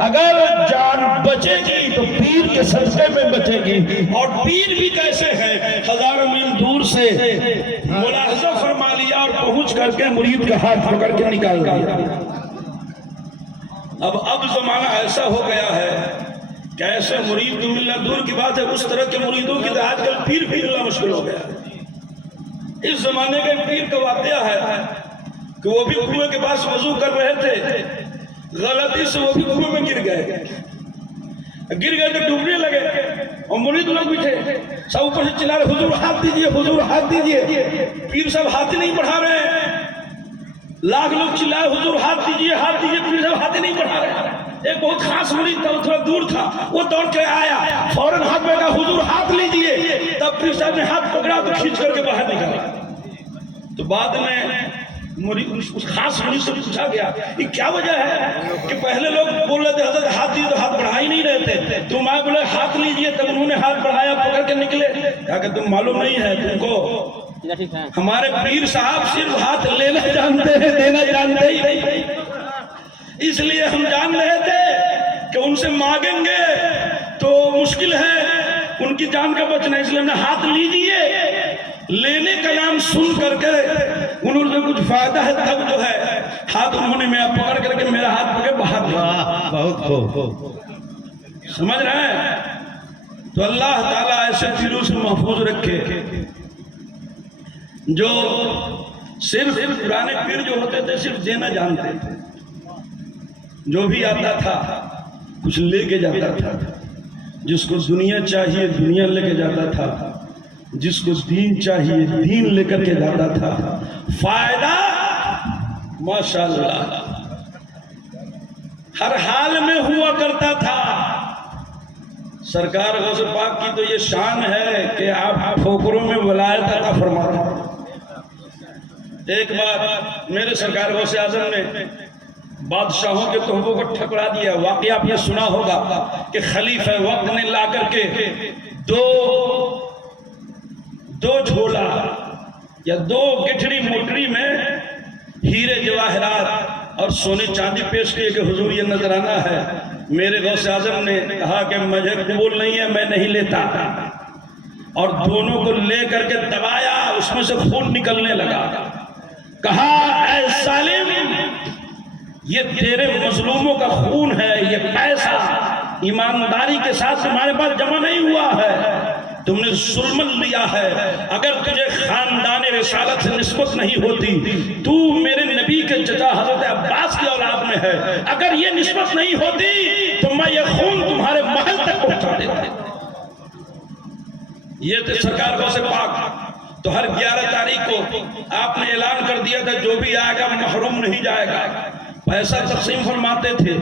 اگر جان بچے گی تو پیر کے صدقے میں بچے گی۔ اور پیر بھی کیسے ہیں، ہزاروں میل دور سے ملاحظہ فرما لیا اور پہنچ کر کے مرید کا ہاتھ پکڑ کے نکال دیا۔ اب زمانہ ایسا ہو گیا ہے کہ ایسے مرید تو ملنا دور کی بات ہے، اس طرح کے مریدوں کی تو آج کل پیر بھی ملنا مشکل ہو گیا۔ اس زمانے کے پیر کا واقعہ ہے کہ وہ بھی کنویں کے پاس وضو کر رہے تھے، غلطی سے وہ بھی کنویں میں گر گئے تو ڈوبنے لگے، اور مرید لوگ بھی تھے، سب اوپر سے چلا رہے حضور ہاتھ دیجئے، حضور ہاتھ دیجئے۔ پیر صاحب ہاتھ نہیں بڑھا رہے ہیں، لاکھ لوگ چلائے حضور ہاتھ دیجئے، پیر صاحب ہاتھ نہیں بڑھا رہے ہیں۔ ایک بہت خاص مرید تھا، تھوڑا دور تھا، وہ دوڑ کے آیا، فوراً ہاتھ میں کہا حضور ہاتھ لیجئے، تب پیر صاحب نے ہاتھ پکڑا تو کھینچ کر کے باہر نکالا۔ تو بعد میں اس خاص مرید سے پوچھا گیا یہ کیا وجہ ہے کہ پہلے لوگ بول رہے تھے حضرت ہاتھ دیے تو ہاتھ بڑھا ہی نہیں رہتے، تم آئے بولے ہاتھ لیجئے، تب انہوں نے ہاتھ بڑھایا، پکڑ کے نکلے۔ کہا کہ تم معلوم نہیں ہے تم کو، ہمارے پیر صاحب صرف ہاتھ لینا جانتے ہیں، دینا جانتے ہی نہیں، اس لیے ہم جان رہے تھے کہ ان سے مانگیں گے تو مشکل ہے ان کی جان کا بچنا، اس لیے ہم نے ہاتھ لیجئے، لینے کا نام سن کر کے انہوں نے کچھ فائدہ ہے تب جو ہے ہاتھ انہوں نے میرا پکڑ کر کے میرا ہاتھ پکڑ باہر دیا۔ بہت خوب، سمجھ رہے ہیں؟ تو اللہ تعالیٰ ایسے پیروں سے محفوظ رکھے جو صرف پرانے پیر جو ہوتے تھے صرف دینا جانتے تھے، جو بھی آتا تھا کچھ لے کے جاتا تھا، جس کو دنیا چاہیے دنیا لے کے جاتا تھا، جس کو دین چاہیے دین لے کر کے جاتا تھا، فائدہ ماشاءاللہ ہر حال میں ہوا کرتا تھا۔ سرکار غوث پاک کی تو یہ شان ہے کہ آپ ٹھوکروں میں ولایت عطا فرماتے ہیں۔ ایک بار میرے سرکار غوث اعظم نے بادشاہوں کے تحفوں کو ٹھکرا دیا، واقعہ آپ نے سنا ہوگا کہ خلیفہ وقت نے لا کر کے دو جھولا یا دو گٹھڑی موٹری میں ہیرے جواہرات اور سونے چاندی پیش کیے کہ حضور یہ نذرانہ ہے۔ میرے غوث اعظم نے کہا کہ مجھے قبول نہیں ہے، میں نہیں لیتا، اور دونوں کو لے کر کے دبایا، اس میں سے خون نکلنے لگا۔ کہا اے ظالم، یہ تیرے مظلوموں کا خون ہے، یہ پیسہ ایمانداری کے ساتھ تمہارے پاس جمع نہیں ہوا ہے، تم نے ظلم لیا ہے۔ اگر تجھے خاندان رسالت سے نسبت نہیں ہوتی، تو میرے نبی کے چچا حضرت عباس کی اولاد میں ہے، اگر یہ نسبت نہیں ہوتی تو میں یہ خون تمہارے محل تک پہنچا دیتا۔ یہ تھے سرکار غوث پاک۔ تو ہر 11 تاریخ کو آپ نے اعلان کر دیا تھا جو بھی آئے گا محروم نہیں جائے گا۔ پیسہ تقسیم فرماتے تھے،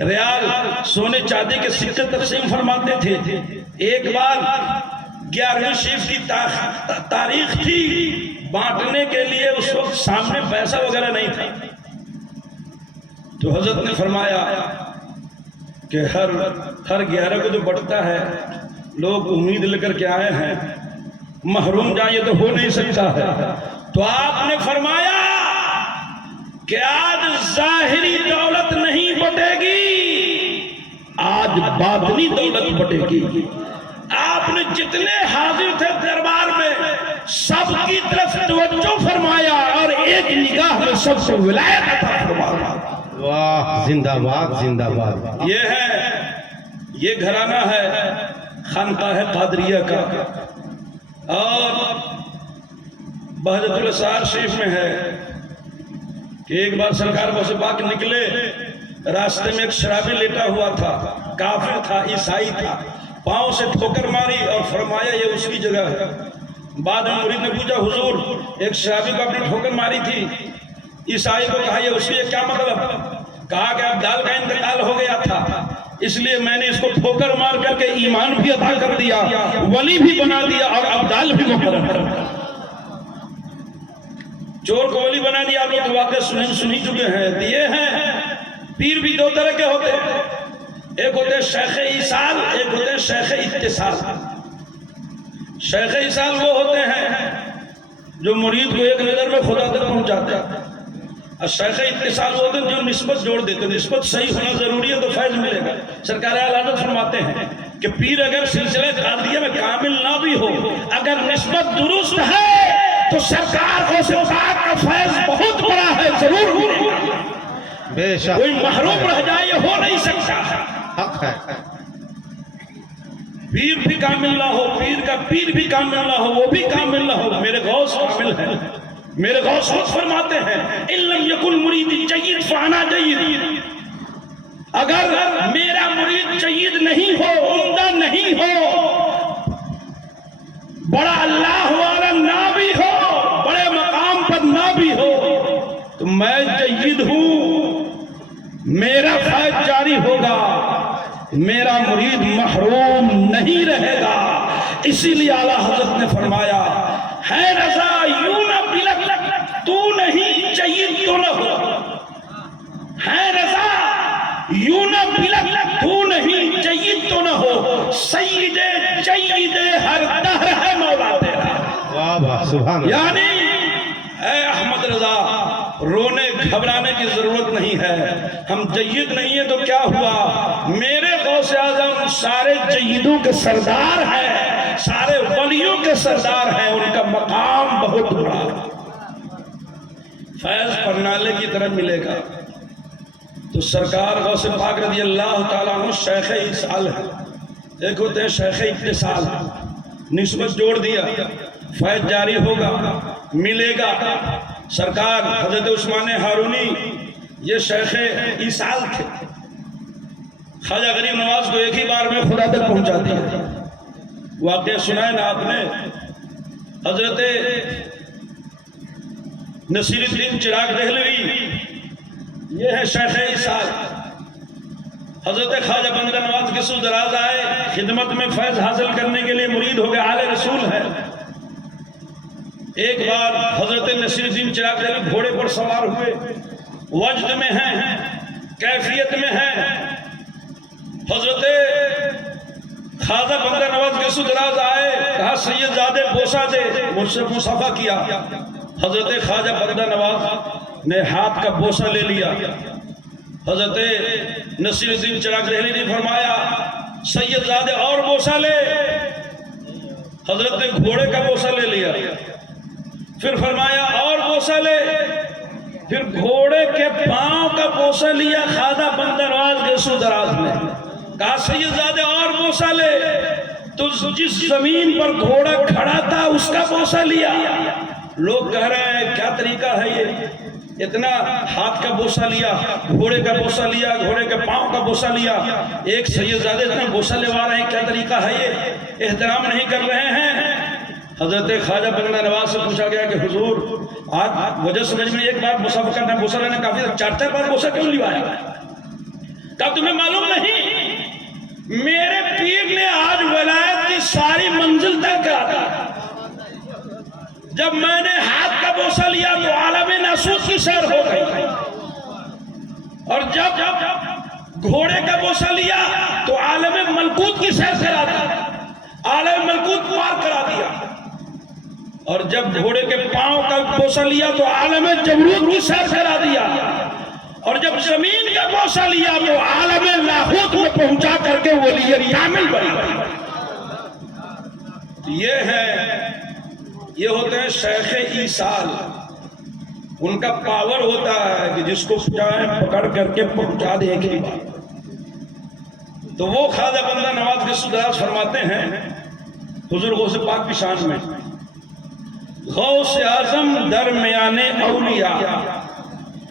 ریال سونے چاندی کے سکے تقسیم فرماتے تھے۔ ایک بار 11ویں شریف کی تاریخ تھی، بانٹنے کے لیے اس وقت سامنے پیسہ وغیرہ نہیں تھا، تو حضرت نے فرمایا کہ ہر 11 کو جو بٹتا ہے لوگ امید لے کر کے آئے ہیں، محروم جائیں تو ہو نہیں سکتا ہے۔ تو آپ نے فرمایا کہ آج ظاہری دولت نہیں بٹے گی، آج باطنی دولت بٹے گی۔ آپ نے جتنے حاضر تھے دربار میں سب کی طرف توجہ فرمایا اور ایک نگاہ میں سب کو ولایت عطا فرمایا۔ واہ، زندہ باد، زندہ باد۔ یہ گھرانہ ہے خانقاہ قادریہ کا، اور بہجت الاسرار شریف میں ہے کہ ایک بار سرکار غوث پاک نکلے، راستے میں ایک شرابی لیٹا ہوا تھا، کافر تھا، عیسائی تھا، پاؤں سے ٹھوکر ماری اور فرمایا یہ اس کی جگہ ہے۔ بعد میں مرید نے پوچھا حضور ایک شرابی کو اپنی ٹھوکر ماری تھی، عیسائی کو کہا یہ اس کی کیا مطلب؟ کہا کہ ابدال کا انتقال ہو گیا تھا، اس لیے میں نے اس کو ٹھوکر مار کر کے ایمان بھی عطا کر دیا، ولی بھی بنا دیا اور ابدال بھی مقرر کر دیا۔ چور کو ولی بنا دیا، آپ لوگ واقعہ سنی چکے ہیں۔ یہ ہیں پیر بھی دو طرح کے ہوتے ہیں، ایک ہوتے شیخ ایصال، ایک ہوتے شیخ اتصال۔ شیخ ایصال وہ ہوتے ہیں جو مرید کو ایک نظر میں خدا تک پہنچاتے ہیں، اور شیخ اتصال وہ ہوتے ہیں جو نسبت جوڑ دیتے ہیں۔ نسبت صحیح ہونا ضروری ہے تو فیض ملے گا۔ سرکار اعلی حضرت فرماتے ہیں کہ پیر اگر سلسلہ قادریہ میں کامل نہ بھی ہو، اگر نسبت درست ہے تو سرکار غوث پاک کا فیض بہت بڑا ہے، ضرور ملے گا۔ بے شک کوئی محروم رہ جائے یہ ہو نہیں سکتا۔ حق ہے۔ پیر بھی کامل نہ ہو، پیر کا پیر بھی کامل نہ ہو، وہ بھی کامل نہ ہو، میرے غوث کامل ہے۔ میرے غوث خود فرماتے ہیں ان لم یکن مرید جید فانا جید، اگر میرا مرید جید نہیں ہو، عمدہ نہیں ہو، بڑا اللہ والا نہ بھی ہو، بڑے مقام پر نہ بھی ہو، تو میں جید ہوں، میرا فیض جاری ہوگا۔ میرا مرید محروم نہیں رہے گا. اسی لیے اعلیٰ حضرت نے فرمایا ہے رضا یوں نہ بلک تو نہیں جید تو نہ ہو. ہے رضا یوں نہ بلک تو نہیں جید تو نہ ہو. سید جید ہر دہر ہے مولا تیرا. واہ واہ سبحان اللہ. یعنی اے احمد رضا رونے گھبرانے کی ضرورت نہیں ہے. ہم جید نہیں ہیں تو کیا ہوا؟ میرے غوث اعظم سارے جیدوں کے سردار ہیں, سارے ولیوں کے سردار ہیں. ان کا مقام بہت بڑا, فیض پرنالے کی طرح ملے گا. تو سرکار غوث پاک رضی اللہ تعالیٰ عنہ شیخ ایصال ہے. ایک ہوتے ہیں شیخ اتصال, نسبت جوڑ دیا, فیض جاری ہوگا, ملے گا. سرکار حضرت عثمان ہارونی یہ شیخ ایصال تھے. خواجہ غریب نواز کو ایک ہی بار میں خدا تک پہنچا دیا. واقعہ سنائے نا آپ نے. حضرت نصیر الدین چراغ دہلوی یہ ہے شیخ ایصال. حضرت خواجہ بندہ نواز کے سو دراز آئے, خدمت میں فیض حاصل کرنے کے لیے مرید ہو گئے, آل رسول ہے. ایک بار حضرت نصیر الدین چراغ دہلوی گھوڑے پر سوار ہوئے, وجد میں ہیں, کیفیت میں ہیں. حضرت خواجہ بندہ نواز کے سو دراز آئے, کہا سید زادے بوسہ دے, مجھ سے مصافحہ کیا. حضرت خواجہ بندہ نواز نے ہاتھ کا بوسہ لے لیا. حضرت نصیر الدین چراغ دہلوی نے فرمایا سید زادے اور بوسہ لے. حضرت نے گھوڑے کا بوسہ لے لیا. پھر فرمایا اور بوسہ لے. پھر گھوڑے کے پاؤں کا بوسہ لیا خواجہ بندہ نواز کے سو دراز نے. کہا سید زادے اور بوسہ لے. تو جس زمین پر گھوڑا کھڑا تھا اس کا بوسہ لیا. لوگ کہہ رہے ہیں کیا طریقہ ہے یہ, اتنا ہاتھ کا بوسہ لیا, گھوڑے کا بوسہ لیا, گھوڑے کے پاؤں کا بوسہ لیا. ایک سید زادے اتنا بوسہ لیوا رہے ہیں, کیا طریقہ ہے یہ, احترام نہیں کر رہے ہیں. حضرت خواجہ بندہ نواز سے پوچھا گیا کہ حضور آج وجہ سمجھ میں ایک بار مصافحہ کرنا, بوسہ لینا کافی, 4 بار بوسہ کیوں لیوایا؟ کہا تمہیں معلوم نہیں میرے پیر نے آج ولایت کی ساری منزل تک کرا دی. جب میں نے ہاتھ کا بوسہ لیا تو عالم ناسوت کی سیر ہو گئی, اور جب گھوڑے کا بوسہ لیا تو عالم ملکوت کی سیر کرا دیا, عالم ملکوت پار کرا دیا. اور جب گھوڑے کے پاؤں کا بوسہ لیا تو عالم جبروت کی سیر کرا دیا. اور جب زمین کا بوسہ لیا تو عالم لاہوت میں پہنچا کر کے ولی کامل بنی. یہ ہوتے ہیں شیخ ایصال. ان کا پاور ہوتا ہے کہ جس کو چاہیں پکڑ کر کے پہنچا دے ایک ہی بار. تو وہ خواجہ بندہ نواز کے سدراز فرماتے ہیں حضور غوث پاک کی شان میں, غوث اعظم درمیان اولیاء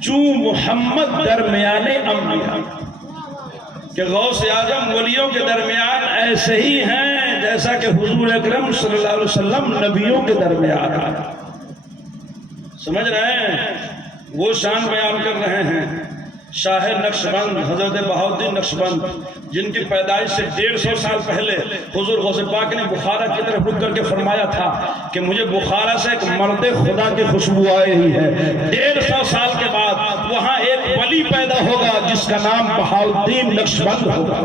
چوں محمد درمیان انبیاء. کہ غوث اعظم ولیوں کے درمیان ایسے ہی ہیں جیسا کہ حضور اکرم صلی اللہ علیہ وسلم نبیوں کے درمیان آیا. سمجھ رہے ہیں؟ وہ شان بیان کر رہے ہیں. شاہ نقشبند حضرت بہاؤالدین نقشبند جن کی پیدائش سے 150 سال پہلے حضور غوث پاک نے بخارا کی طرف رک کر کے فرمایا تھا کہ مجھے بخارا سے ایک مرد خدا کی خوشبو آئی ہوئی ہے. 150 سال کے بعد وہاں ایک ولی پیدا ہوگا جس کا نام بہاؤالدین نقشبند ہوگا,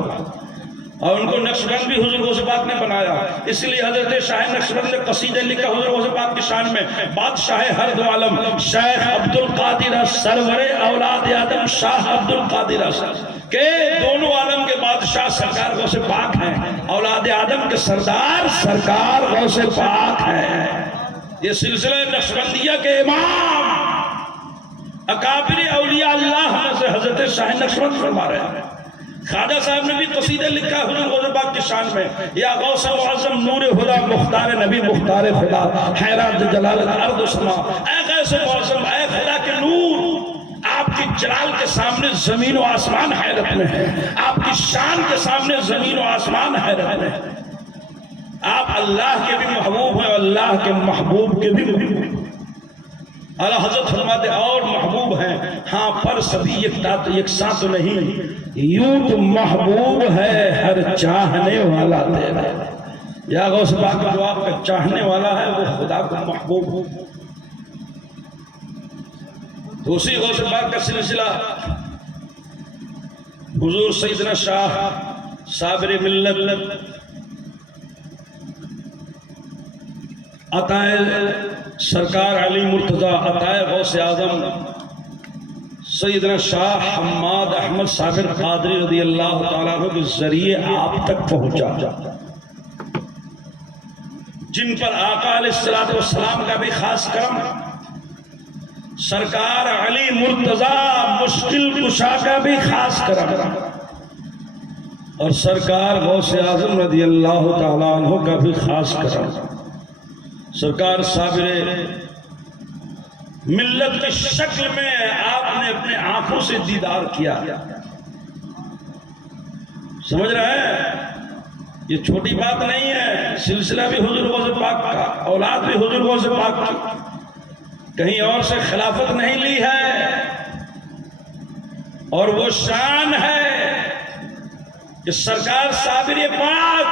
اور ان کو نقشبند بھی حضور غوث پاک نے بنایا. اس لیے حضرت شاہ نقشبند نے قصیدہ لکھا حضور غوث پاک کی شان میں, بادشاہ ہر دو عالم شیخ عبد القادر سرور اولاد آدم شاہ عبد القادر, کہ دونوں عالم کے بادشاہ سرکار غوث پاک ہیں, اولاد آدم کے سردار سرکار غوث پاک ہیں. یہ سلسلہ نقشبندیہ کے امام اکابر اولیاء اللہ میں سے حضرت شاہ نقشبند فرما رہے ہیں. خواجہ صاحب نے بھی قصیدہ لکھا حضور غوث پاک کی شان میں, یا غوث اعظم نور خدا مختار نبی مختار خدا حیران جلالت ارض و سما. اے غوث اعظم, اے خدا کے نور, آپ کی جلال کے سامنے زمین و آسمان حیرت میں ہے, آپ کی شان کے سامنے زمین و آسمان حیرت میں ہے. آپ اللہ کے بھی محبوب ہیں, اللہ کے محبوب کے بھی محبوب ہیں. اعلیٰ حضرت فرماتے اور محبوب ہیں ہاں پر سبھی یکساں تو نہیں، یوں تو محبوب ہے ہر چاہنے والا تیرا۔ یا غوث پاک جو آپ کا چاہنے والا ہے وہ خدا کو محبوب ہو۔ تو اسی غوث پاک کا سلسلہ حضور سیدنا شاہ صابر ملت عطائے سرکار علی مرتضی عطائے غوث اعظم سیدنا شاہ حماد احمد صابر قادری رضی اللہ تعالیٰ عنہ کے ذریعے آپ تک پہنچا، جن پر آقا علیہ السلام کا بھی خاص کرم، سرکار علی مرتضی مشکل کشا کا بھی خاص کرم، اور سرکار غوث اعظم رضی اللہ تعالیٰ عنہ کا بھی خاص کرم۔ سرکار صابر ملت کی شکل میں آپ نے اپنے آنکھوں سے دیدار کیا، سمجھ رہے ہیں؟ یہ چھوٹی بات نہیں ہے، سلسلہ بھی حضور غوث پاک کا، اولاد بھی حضور غوث پاک کی، کہیں اور سے خلافت نہیں لی ہے، اور وہ شان ہے کہ سرکار صابر پاک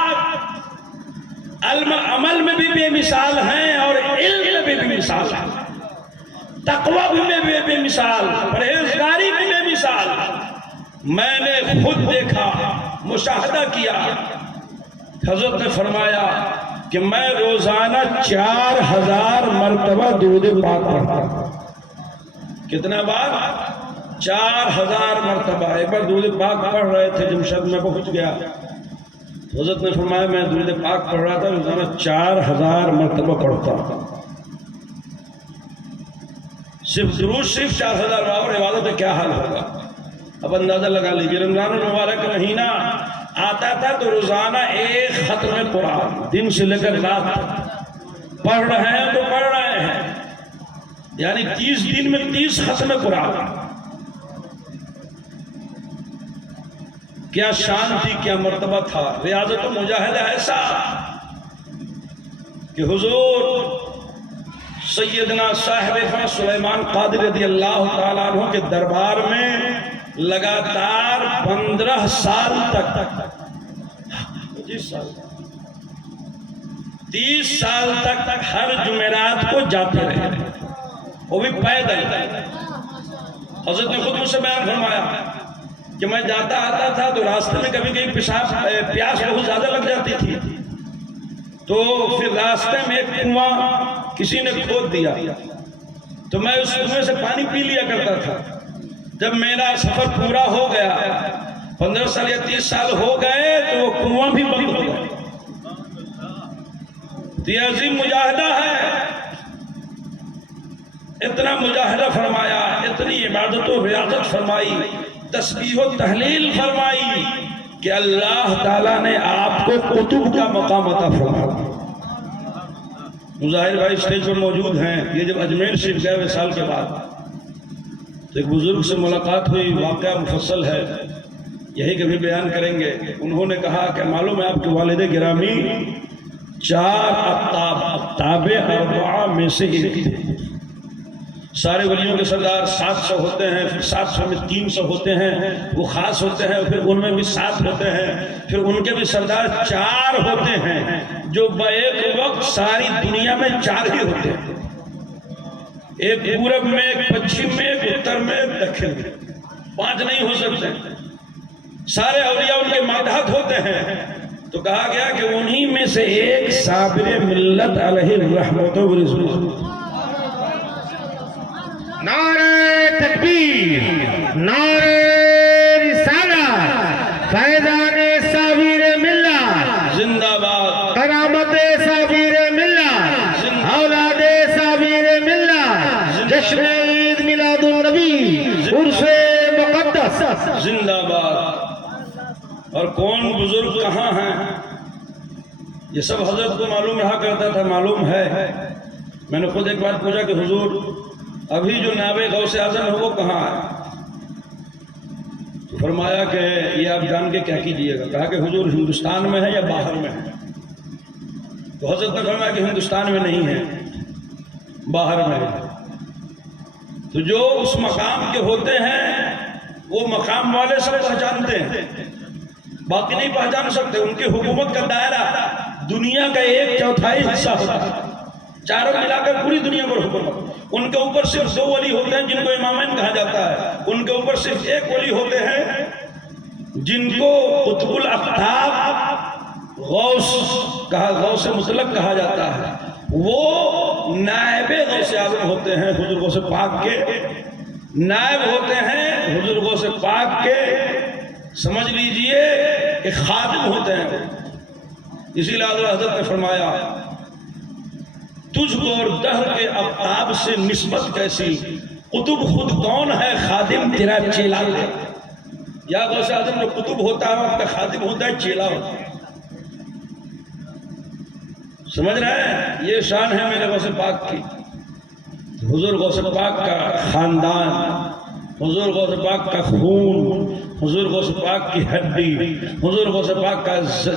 عمل میں بھی بے مثال ہیں اور علم میں بھی بے مثال ہیں، تقوی میں بے مثال، پرہیزگاری میں بے مثال۔ میں نے خود دیکھا، مشاہدہ کیا، حضرت نے فرمایا کہ میں روزانہ 4000 مرتبہ درود پاک پڑھتا ہوں۔ کتنا بار؟ 4000 مرتبہ۔ ایک بار درود پاک پڑھ رہے تھے، جمشید میں پہنچ گیا، حضرت نے فرمایا میں درود پاک پڑھ رہا تھا، روزانہ 4000 مرتبہ پڑھتا ہوں۔ صرف درود شریف 4000 اور عبادت میں کیا حال ہوگا؟ اب اندازہ لگا لیجیے۔ رمضان المبارک کا مہینہ آتا تھا تو روزانہ ایک ختم قرآن دن سے لے کر رات تک پڑھ رہے ہیں تو پڑھ رہے ہیں، یعنی 30 دن میں 30 ختم قرآن۔ کیا شان تھی، کیا مرتبہ تھا۔ ریاضت و مجاہدہ ایسا کہ حضور سیدنا صاحب سلیمان قادری رضی اللہ تعالیٰ عنہ کے دربار میں لگاتار 15 سال تک 30 سال تک ہر جمعرات کو جاتے رہے، وہ بھی پیدل۔ حضرت نے خود مجھ سے بیان فرمایا کہ میں جاتا آتا تھا تو راستے میں کبھی کہیں پیاس بہت زیادہ لگ جاتی تھی، تو پھر راستے میں ایک کنواں کسی نے کھود دیا تو میں اس کنویں سے پانی پی لیا کرتا تھا۔ جب میرا سفر پورا ہو گیا، 15 سال یا 30 سال ہو گئے، تو وہ کنواں بھی بند ہو گیا۔ تو یہ عظیم مجاہدہ ہے، اتنا مجاہدہ فرمایا، اتنی عبادت و ریاضت فرمائی، تسبیح و تحلیل فرمائی کہ اللہ تعالیٰ نے آپ کو قطب کا مقام عطا فرمایا۔ مظاہر بھائی اسٹیج پر موجود ہیں، یہ جب اجمیر شریف گئے وصال کے بعد تو ایک بزرگ سے ملاقات ہوئی، واقعہ مفصل ہے، یہی کبھی بیان کریں گے۔ انہوں نے کہا کہ معلوم ہے آپ کے والد گرامی 4 اقطاب اربعہ میں سے ایک تھے۔ سارے ولیوں کے سردار 700 ہوتے ہیں، پھر 700 میں 300 ہوتے ہیں، وہ خاص ہوتے ہیں، پھر ان میں بھی 7 ہوتے ہیں، پھر ان کے بھی سردار 4 ہوتے ہیں، جو بیک وقت ساری دنیا میں 4 ہی ہوتے ہیں، ایک پورب میں، ایک پچھم میں، ایک اتر میں، ایک دکھن میں، 5 نہیں ہو سکتے۔ سارے اولیاء ان کے ماتحت ہوتے ہیں، تو کہا گیا کہ انہی میں سے ایک صابر ملت علیہ الرحمت و رضوان۔ نعرہ تکبیر، نعرہ رسالت، فیضان صابر ملت زندہ باد، کرامت صابر ملت، اولاد صابر ملت، جشن عید میلاد النبی، عرس مقدس زندہ باد۔ اور کون بزرگ کہاں ہیں، یہ سب حضرت کو معلوم رہا کرتا تھا، معلوم ہے۔ میں نے خود ایک بات پوچھا کہ حضور ابھی جو نائب غوث اعظم ہے وہ کہاں ہے؟ تو فرمایا کہ یہ آپ جان کے کیا کیجئے گا؟ کہا کہ حضور ہندوستان میں ہے یا باہر میں ہے؟ تو حضرت نے فرمایا کہ ہندوستان میں نہیں ہے، باہر میں ہے۔ تو جو اس مقام کے ہوتے ہیں وہ مقام والے سب پہچانتے ہیں، باقی نہیں پہچان سکتے۔ ان کی حکومت کا دائرہ دنیا کا 1/4 حصہ ہوتا ہے، چاروں ملا کر پوری دنیا پر حکومت۔ ان کے اوپر صرف 2 ولی ہوتے ہیں جن کو امامین کہا جاتا ہے، ان کے اوپر صرف 1 ولی ہوتے ہیں جن کو قطب الاقطاب غوث مطلق کہا جاتا ہے۔ وہ نائب غوث اعظم ہوتے ہیں، حضور غوث پاک کے نائب ہوتے ہیں، حضور غوث پاک کے سمجھ لیجئے کہ خادم ہوتے ہیں۔ اسی لیے حضرت نے فرمایا تجھ کو اور دہر کے اقطاب سے نسبت کیسی، قطب خود کون ہے خادم تیرا چیلا ہے۔ یا غوث اعظم جو قطب ہوتا ہے آپ کا خادم ہوتا ہے، چیلا ہوتا ہے۔ سمجھ رہے ہیں؟ یہ شان ہے میرے غوث پاک کی۔ حضور غوث پاک کا خاندان، حضور غوث پاک کا خون، حضور غوث پاک کی ہڈی، حضور غوث پاک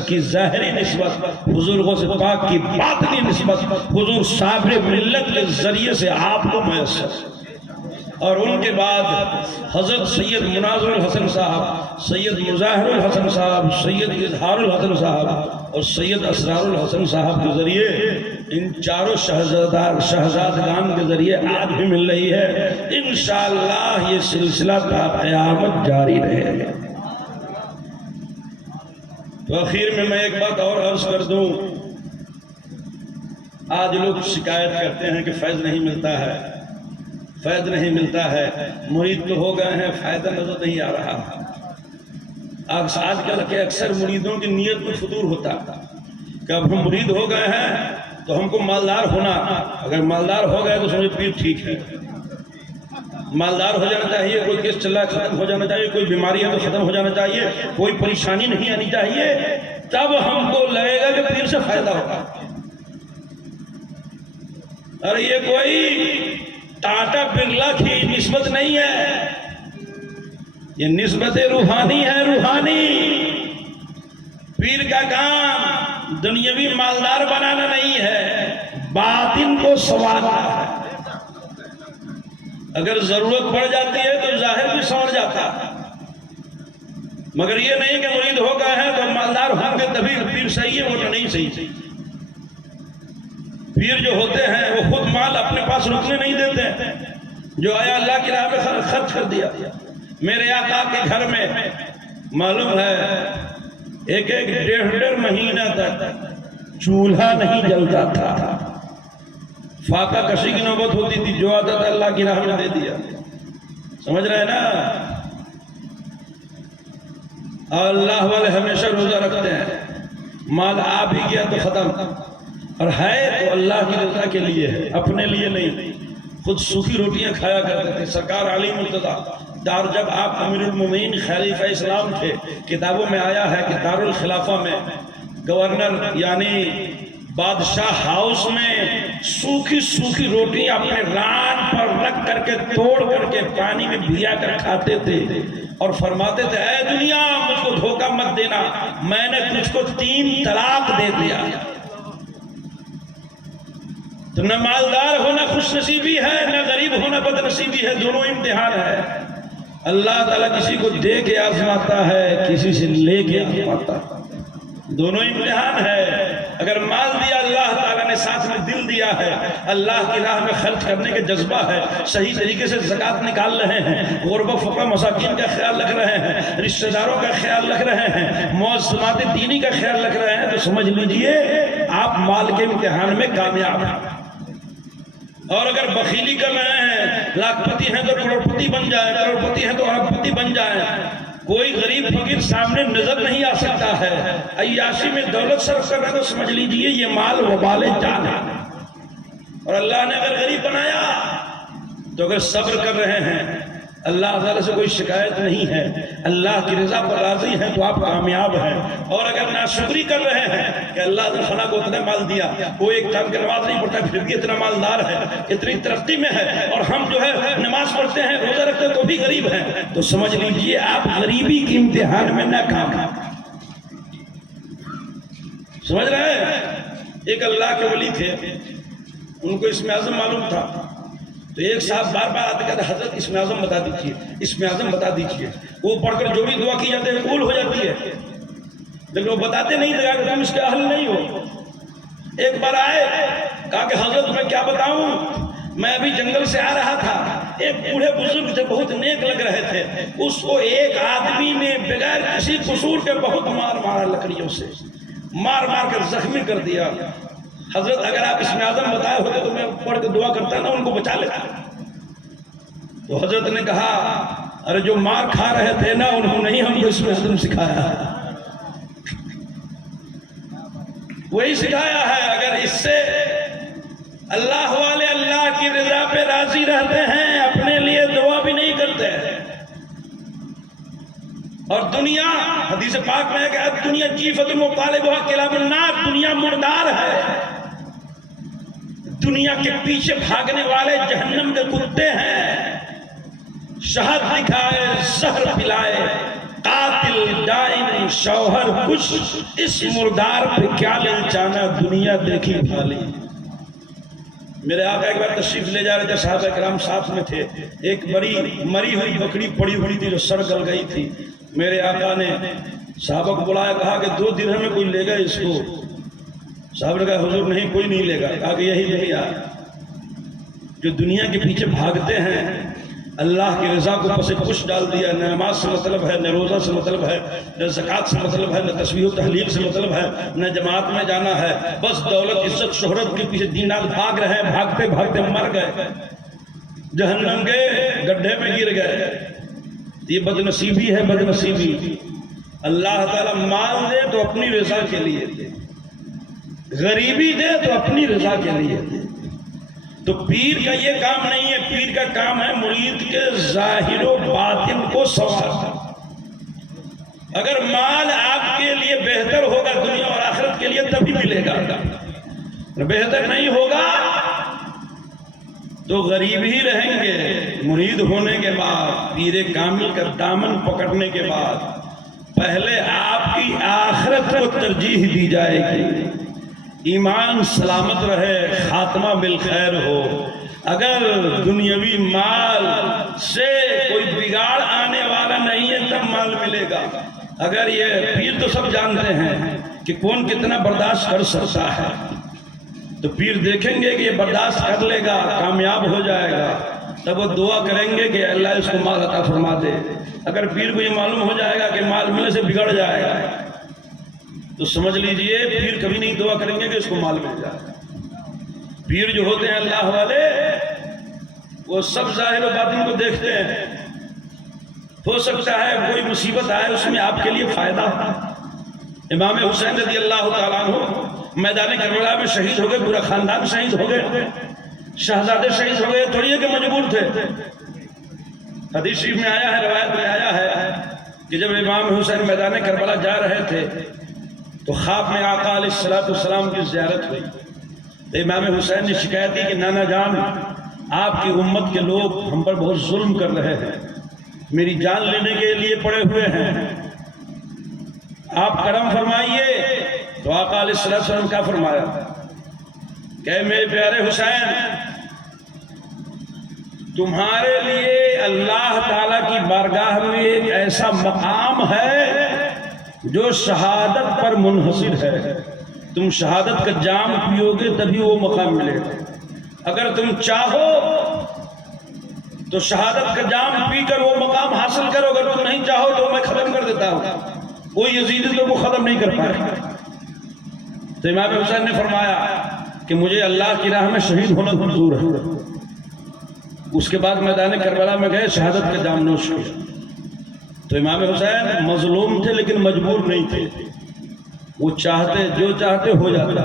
کی ظاہری نسبت، حضور غوث پاک کی باطنی نسبت، حضور صابر ملت کے ذریعے سے آپ کو میسر۔ اور ان کے بعد حضرت سید مناظر الحسن صاحب، سید مظاہر الحسن صاحب، سید اظہار الحسن صاحب اور سید اسرار الحسن صاحب کے ذریعے، ان چاروں شہزادگان کے ذریعے آج بھی مل رہی ہے۔ انشاءاللہ یہ سلسلہ تا قیامت جاری رہے گا۔ تو آخر میں ایک بات اور عرض کر دوں، آج لوگ شکایت کرتے ہیں کہ فیض نہیں ملتا ہے، فیض نہیں ملتا ہے، مرید تو ہو گئے ہیں، فائدہ نظر نہیں آ رہا۔ آج کل کے اکثر مریدوں کی نیت میں فطور ہوتا کہ اب ہم مرید ہو گئے ہیں تو ہم کو مالدار ہونا، اگر مالدار ہو گئے تو سمجھے پیر ٹھیک ہے، مالدار ہو جانا چاہیے، کوئی کیس چل رہا ہے ختم ہو جانا چاہیے، کوئی بیماری ہے تو ختم ہو جانا چاہیے، کوئی پریشانی نہیں آنی چاہیے، تب ہم کو لگے گا کہ پیر سے فائدہ ہوگا۔ اور یہ کوئی ٹاٹا برلا کی نسبت نہیں ہے، یہ نسبت روحانی ہے، روحانی۔ پیر کا کام دنیاوی مالدار بنانا نہیں ہے، باطن کو سنوارنا ہے۔ اگر ضرورت پڑ جاتی ہے تو ظاہر بھی سنور جاتا ہے، مگر یہ نہیں کہ مرید ہو گئے ہیں تو مالدار ہوں گے تبھی پیر صحیح ہے، وہ تو نہیں صحیح۔ پیر جو ہوتے ہیں وہ خود مال اپنے پاس رکنے نہیں دیتے، جو آیا اللہ کی راہ میں خرچ کر دیا۔ میرے آقا کے گھر میں معلوم ہے 1-1.5 مہینہ تک چولہا نہیں جلتا تھا، فاقہ کشی کی نوبت ہوتی تھی، جو آتا تھا اللہ کی راہ میں دے دیا۔ سمجھ رہے ہیں نا؟ اللہ والے ہمیشہ روزہ رکھتے ہیں، مال آ بھی گیا تو ختم، اور ہے تو اللہ کی رضا کے لیے ہے، اپنے لیے نہیں۔ خود سوکھی روٹیاں کھایا کرتے تھے سرکار علی مرتضیٰ دار، جب آپ امیر المومنین خلیفہ اسلام تھے، کتابوں میں آیا ہے کہ دارالخلافہ میں گورنر یعنی بادشاہ ہاؤس میں سوکھی روٹی اپنے ران پر رکھ کر کے توڑ کر کے پانی میں بھیا کر کھاتے تھے، اور فرماتے تھے اے دنیا مجھ کو دھوکہ مت دینا، میں نے تجھ کو 3 طلاق دے دیا۔ تو نہ مالدار ہونا خوش نصیبی ہے، نہ غریب ہونا بد نصیبی ہے، دونوں امتحان ہے۔ اللہ تعالیٰ کسی کو دے کے آزماتا ہے، کسی سے لے کے آزماتا ہے، دونوں امتحان ہے۔ اگر مال دیا اللہ تعالیٰ نے، ساتھ میں دل دیا ہے، اللہ کی راہ میں خرچ کرنے کے جذبہ ہے، صحیح طریقے سے زکوٰۃ نکال رہے ہیں، غربا فقراء مساکین کا خیال رکھ رہے ہیں، رشتہ داروں کا خیال رکھ رہے ہیں، معظمات دینی کا خیال رکھ رہے ہیں، تو سمجھ لیجئے آپ مال کے امتحان میں کامیاب ہیں۔ اور اگر بخیلی کر رہے ہیں، لاکھ پتی ہیں تو کروڑپتی بن جائیں، کروڑپتی ہیں تو ارب پتی بن جائیں، کوئی غریب فقیر سامنے نظر نہیں آ سکتا ہے، عیاشی میں دولت صرف کر رہے ہیں، تو سمجھ لیجئے یہ مال وبال جان ہے۔ اور اللہ نے اگر غریب بنایا تو اگر صبر کر رہے ہیں، اللہ تعالیٰ سے کوئی شکایت نہیں ہے، اللہ کی رضا پر راضی ہیں، تو آپ کامیاب ہیں۔ اور اگر ناشکری کر رہے ہیں کہ اللہ نے فلاں کو اتنا مال دیا، وہ ایک ٹائم کی نماز نہیں پڑھتا پھر بھی اتنا مالدار ہے، اتنی ترقی میں ہے، اور ہم جو ہے نماز پڑھتے ہیں، روزہ رکھتے ہیں تو بھی غریب ہیں، تو سمجھ لیجئے آپ غریبی کے امتحان میں ناکام ہیں۔ سمجھ رہے ہیں؟ ایک اللہ کے ولی تھے، ان کو اسم اعظم معلوم تھا، تو ایک صاحب بار بار آتے کہتے حضرت اسم اعظم بتا دیجیے، اسم اعظم بتا دیجیے. وہ پڑھ کر جو بھی دعا کی جاتی ہے قبول ہو جاتی ہے، لیکن وہ بتاتے نہیں لگا کہ تم اس کے اہل نہیں ہو. ایک بار آئے، کہا کہ حضرت میں کیا بتاؤں، میں ابھی جنگل سے آ رہا تھا، ایک بوڑھے بزرگ تھے بہت نیک لگ رہے تھے، اس کو ایک آدمی نے بغیر کسی قصور کے بہت مارا، لکڑیوں سے مار کر زخمی کر دیا. حضرت اگر آپ اسم اعظم بتائے ہوتے تو میں پڑھ کے دعا کرتا نا، ان کو بچا لیتا. تو حضرت نے کہا ارے جو مار کھا رہے تھے نا انہوں نے ہی ہم کو اسم اعظم سکھایا، وہی سکھایا ہے. اگر اس سے اللہ والے اللہ کی رضا پہ راضی رہتے ہیں، اپنے لیے دعا بھی نہیں کرتے. اور دنیا، حدیث پاک میں ہے کہ دنیا جیفت مطالبہ کلاب النار، دنیا مردار ہے، دنیا کے پیچھے بھاگنے والے جہنم کے کتے ہیں. شہد دکھائے، زہر پلائے، قاتل ڈائن شوہر کچھ، اس مردار پہ کیا لے جانا، دنیا دیکھی بھالی. میرے آقا ایک بار تشریف لے جا رہے تھے، صحابہ کرام ساتھ میں تھے. ایک بڑی مری ہوئی بکری پڑی ہوئی تھی جو سڑ گل گئی تھی. میرے آقا نے صحابہ کو بلایا، کہا کہ 2 درہم میں کوئی لے گا اس کو. صحابہ نے کہا حضور نہیں کوئی نہیں لے گا. کہا کہ یہی نہیں آ جو دنیا کے پیچھے بھاگتے ہیں، اللہ کی رضا کو پس پش ڈال دیا. نہ نماز سے مطلب ہے، نہ روزہ سے مطلب ہے، نہ زکوٰۃ سے مطلب ہے، نہ تسبیح و تحلیل سے مطلب ہے، نہ جماعت میں جانا ہے. بس دولت عزت شہرت کے پیچھے دن رات بھاگ رہے ہیں، بھاگتے بھاگتے مر گئے، جہنم کے گڈھے میں گر گئے. یہ بد نصیبی ہے، بد نصیبی. اللہ تعالیٰ مال دے تو اپنی رضا کے لیے دے، غریبی دے تو اپنی رضا کے لیے دے. تو پیر کا یہ کام نہیں ہے، پیر کا کام ہے مرید کے ظاہر و باطن کو سنوارنا. اگر مال آپ کے لیے بہتر ہوگا دنیا اور آخرت کے لیے تبھی ملے گا، بہتر نہیں ہوگا تو غریب ہی رہیں گے. مرید ہونے کے بعد، پیر کامل کا دامن پکڑنے کے بعد پہلے آپ کی آخرت کو ترجیح دی جائے گی. ایمان سلامت رہے، خاتمہ بالخیر ہو. اگر دنیاوی مال سے کوئی بگاڑ آنے والا نہیں ہے تب مال ملے گا. اگر یہ پیر تو سب جانتے ہیں کہ کون کتنا برداشت کر سکتا ہے، تو پیر دیکھیں گے کہ یہ برداشت کر لے گا، کامیاب ہو جائے گا، تب وہ دعا کریں گے کہ اللہ اس کو مال عطا فرما دے. اگر پیر کو یہ معلوم ہو جائے گا کہ مال ملنے سے بگڑ جائے گا تو سمجھ لیجئے پیر کبھی نہیں دعا کریں گے کہ اس کو مال مل جائے. پیر جو ہوتے ہیں اللہ والے، وہ سب ظاہر و باطن کو دیکھتے ہیں. ہو سکتا ہے کوئی مصیبت آئے اس میں آپ کے لیے فائدہ. امام حسین رضی اللہ تعالیٰ عنہ میدان کربلا میں شہید ہو گئے، پورا خاندان شہید ہو گئے، شہزادے شہید ہو گئے، تھوڑی ہے کہ مجبور تھے. حدیث شریف میں آیا ہے، روایت میں آیا ہے کہ جب امام حسین میدان کربلا جا رہے تھے تو خواب میں آقا علیہ السلام کی زیارت ہوئی. تو امام حسین نے شکایت کی کہ نانا جان، آپ کی امت کے لوگ ہم پر بہت ظلم کر رہے ہیں، میری جان لینے کے لیے پڑے ہوئے ہیں، آپ کرم فرمائیے. تو آقا علیہ السلام کیا فرمایا کہ میرے پیارے حسین، تمہارے لیے اللہ تعالیٰ کی بارگاہ میں ایک ایسا مقام ہے جو شہادت پر منحصر ہے. تم شہادت کا جام پیو گے تبھی وہ مقام ملے گا. اگر تم چاہو تو شہادت کا جام پی کر وہ مقام حاصل کرو، اگر تم نہیں چاہو تو میں ختم کر دیتا ہوں. کوئی یزیدی تو وہ ختم نہیں کر پائے. تو امام حسین نے فرمایا کہ مجھے اللہ کی راہ میں شہید ہونا منظور ہے. اس کے بعد میدان کربلا میں گئے، شہادت کا جام نوش کیا. تو امام حسین مظلوم تھے لیکن مجبور نہیں تھے، وہ چاہتے جو چاہتے ہو جاتا.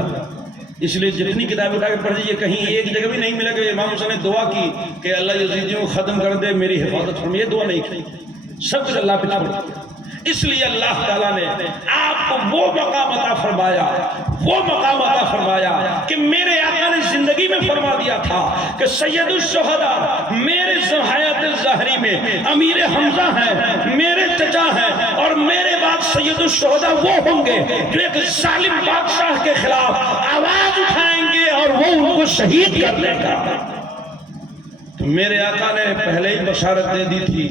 اس لیے جتنی کتابیں اٹھا کے پڑھ دیجیے، کہیں ایک جگہ بھی نہیں ملا کہ امام حسین نے دعا کی کہ اللہ یزیدیوں کو ختم کر دے، میری حفاظت فرما. یہ دعا نہیں کی، سب کچھ اللہ پہ چھوڑ دیا. اس لیے اللہ تعالیٰ نے آپ کو وہ مقام عطا فرمایا کہ میرے آقا نے زندگی میں فرما دیا تھا کہ سید الشہداء میرے حیات الظاہری میں امیر حمزہ ہیں، میرے چچا ہیں، اور میرے بعد سید الشہداء وہ ہوں گے جو ایک ظالم بادشاہ کے خلاف آواز اٹھائیں گے اور وہ ان کو شہید کر دے گا. تو تو میرے آقا نے پہلے ہی بشارت دے دی تھی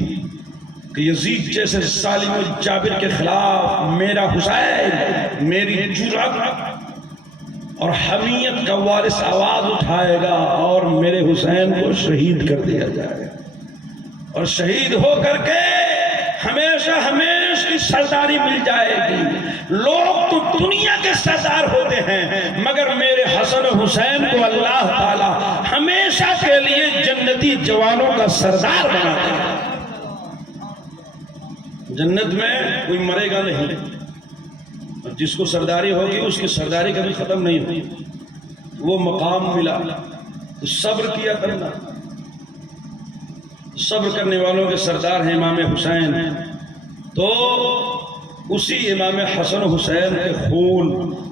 کہ یزید جیسے ظالم و جابر کے خلاف میرا حسین میری جرأت اور حمیت کا وارث آواز اٹھائے گا اور میرے حسین کو شہید کر دیا جائے گا، اور شہید ہو کر کے ہمیشہ ہمیشہ کی سرداری مل جائے گی۔ لوگ تو دنیا کے سردار ہوتے ہیں مگر میرے حسن و حسین کو اللہ تعالی ہمیشہ کے لیے جنتی جوانوں کا سردار بنا دے گا۔ جنت میں کوئی مرے گا نہیں، جس کو سرداری ہوگی اس کی سرداری کبھی ختم نہیں ہوگی، وہ مقام ملا تو صبر کیا کرنا۔ صبر کرنے والوں کے سردار ہیں امام حسین، تو اسی امام حسن حسین کے خون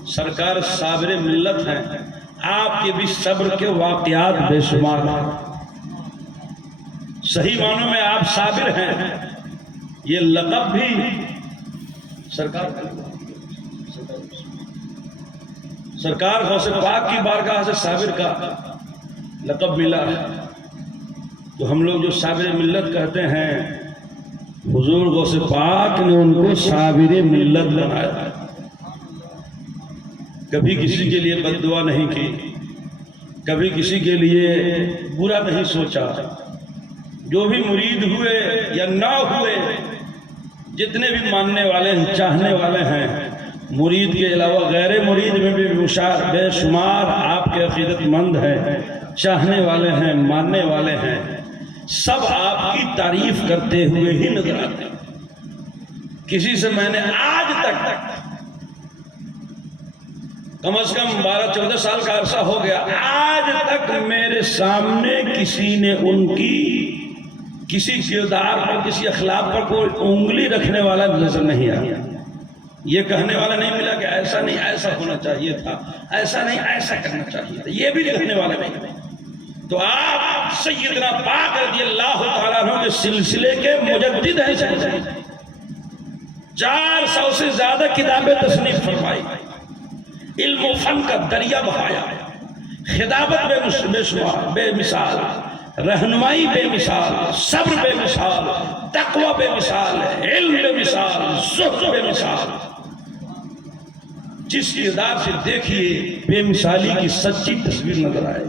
سرکار صابر ملت ہیں، آپ کے بھی صبر کے واقعات بے شمار ہیں، صحیح معنوں میں آپ صابر ہیں، یہ لقب بھی سرکار غوث پاک کی بارگاہ سے صابر کا لقب ملا ہے۔ تو ہم لوگ جو صابر ملت کہتے ہیں، حضور غوث پاک نے ان کو صابر ملت بنایا، کبھی کسی کے لیے بد دعا نہیں کی، کبھی کسی کے لیے برا نہیں سوچا۔ جو بھی مرید ہوئے یا نہ ہوئے، جتنے بھی ماننے والے ہیں، چاہنے والے ہیں، مرید کے علاوہ غیر مرید میں بھی بے شمار آپ کے عقیدت مند ہیں، چاہنے والے ہیں، ماننے والے ہیں، سب آپ کی تعریف کرتے ہوئے ہی نظر آتے ہیں۔ کسی سے میں نے آج تک کم از کم 12-14 سال کا عرصہ ہو گیا، آج تک میرے سامنے کسی نے ان کی کسی کردار پر، کسی اخلاق پر کوئی انگلی رکھنے والا نظر نہیں آیا، یہ کہنے والا نہیں ملا کہ ایسا نہیں ایسا ہونا چاہیے تھا، ایسا نہیں ایسا کرنا چاہیے تھا، یہ بھی کہنے والا نہیں۔ تو آپ سیدنا پاک رضی اللہ تعالیٰ عنہ کے سلسلے کے مجدد ہیں، 400 سے زیادہ کتابیں تصنیف فرمائی، علم و فن کا دریا بہایا، خطابت بے مثال، رہنمائی بے مثال، صبر بے مثال، تقوی بے مثال، علم بے مثال، زہد بے مثال۔ جس کردار سے دیکھیے بے مثالی کی سچی تصویر نظر آئے،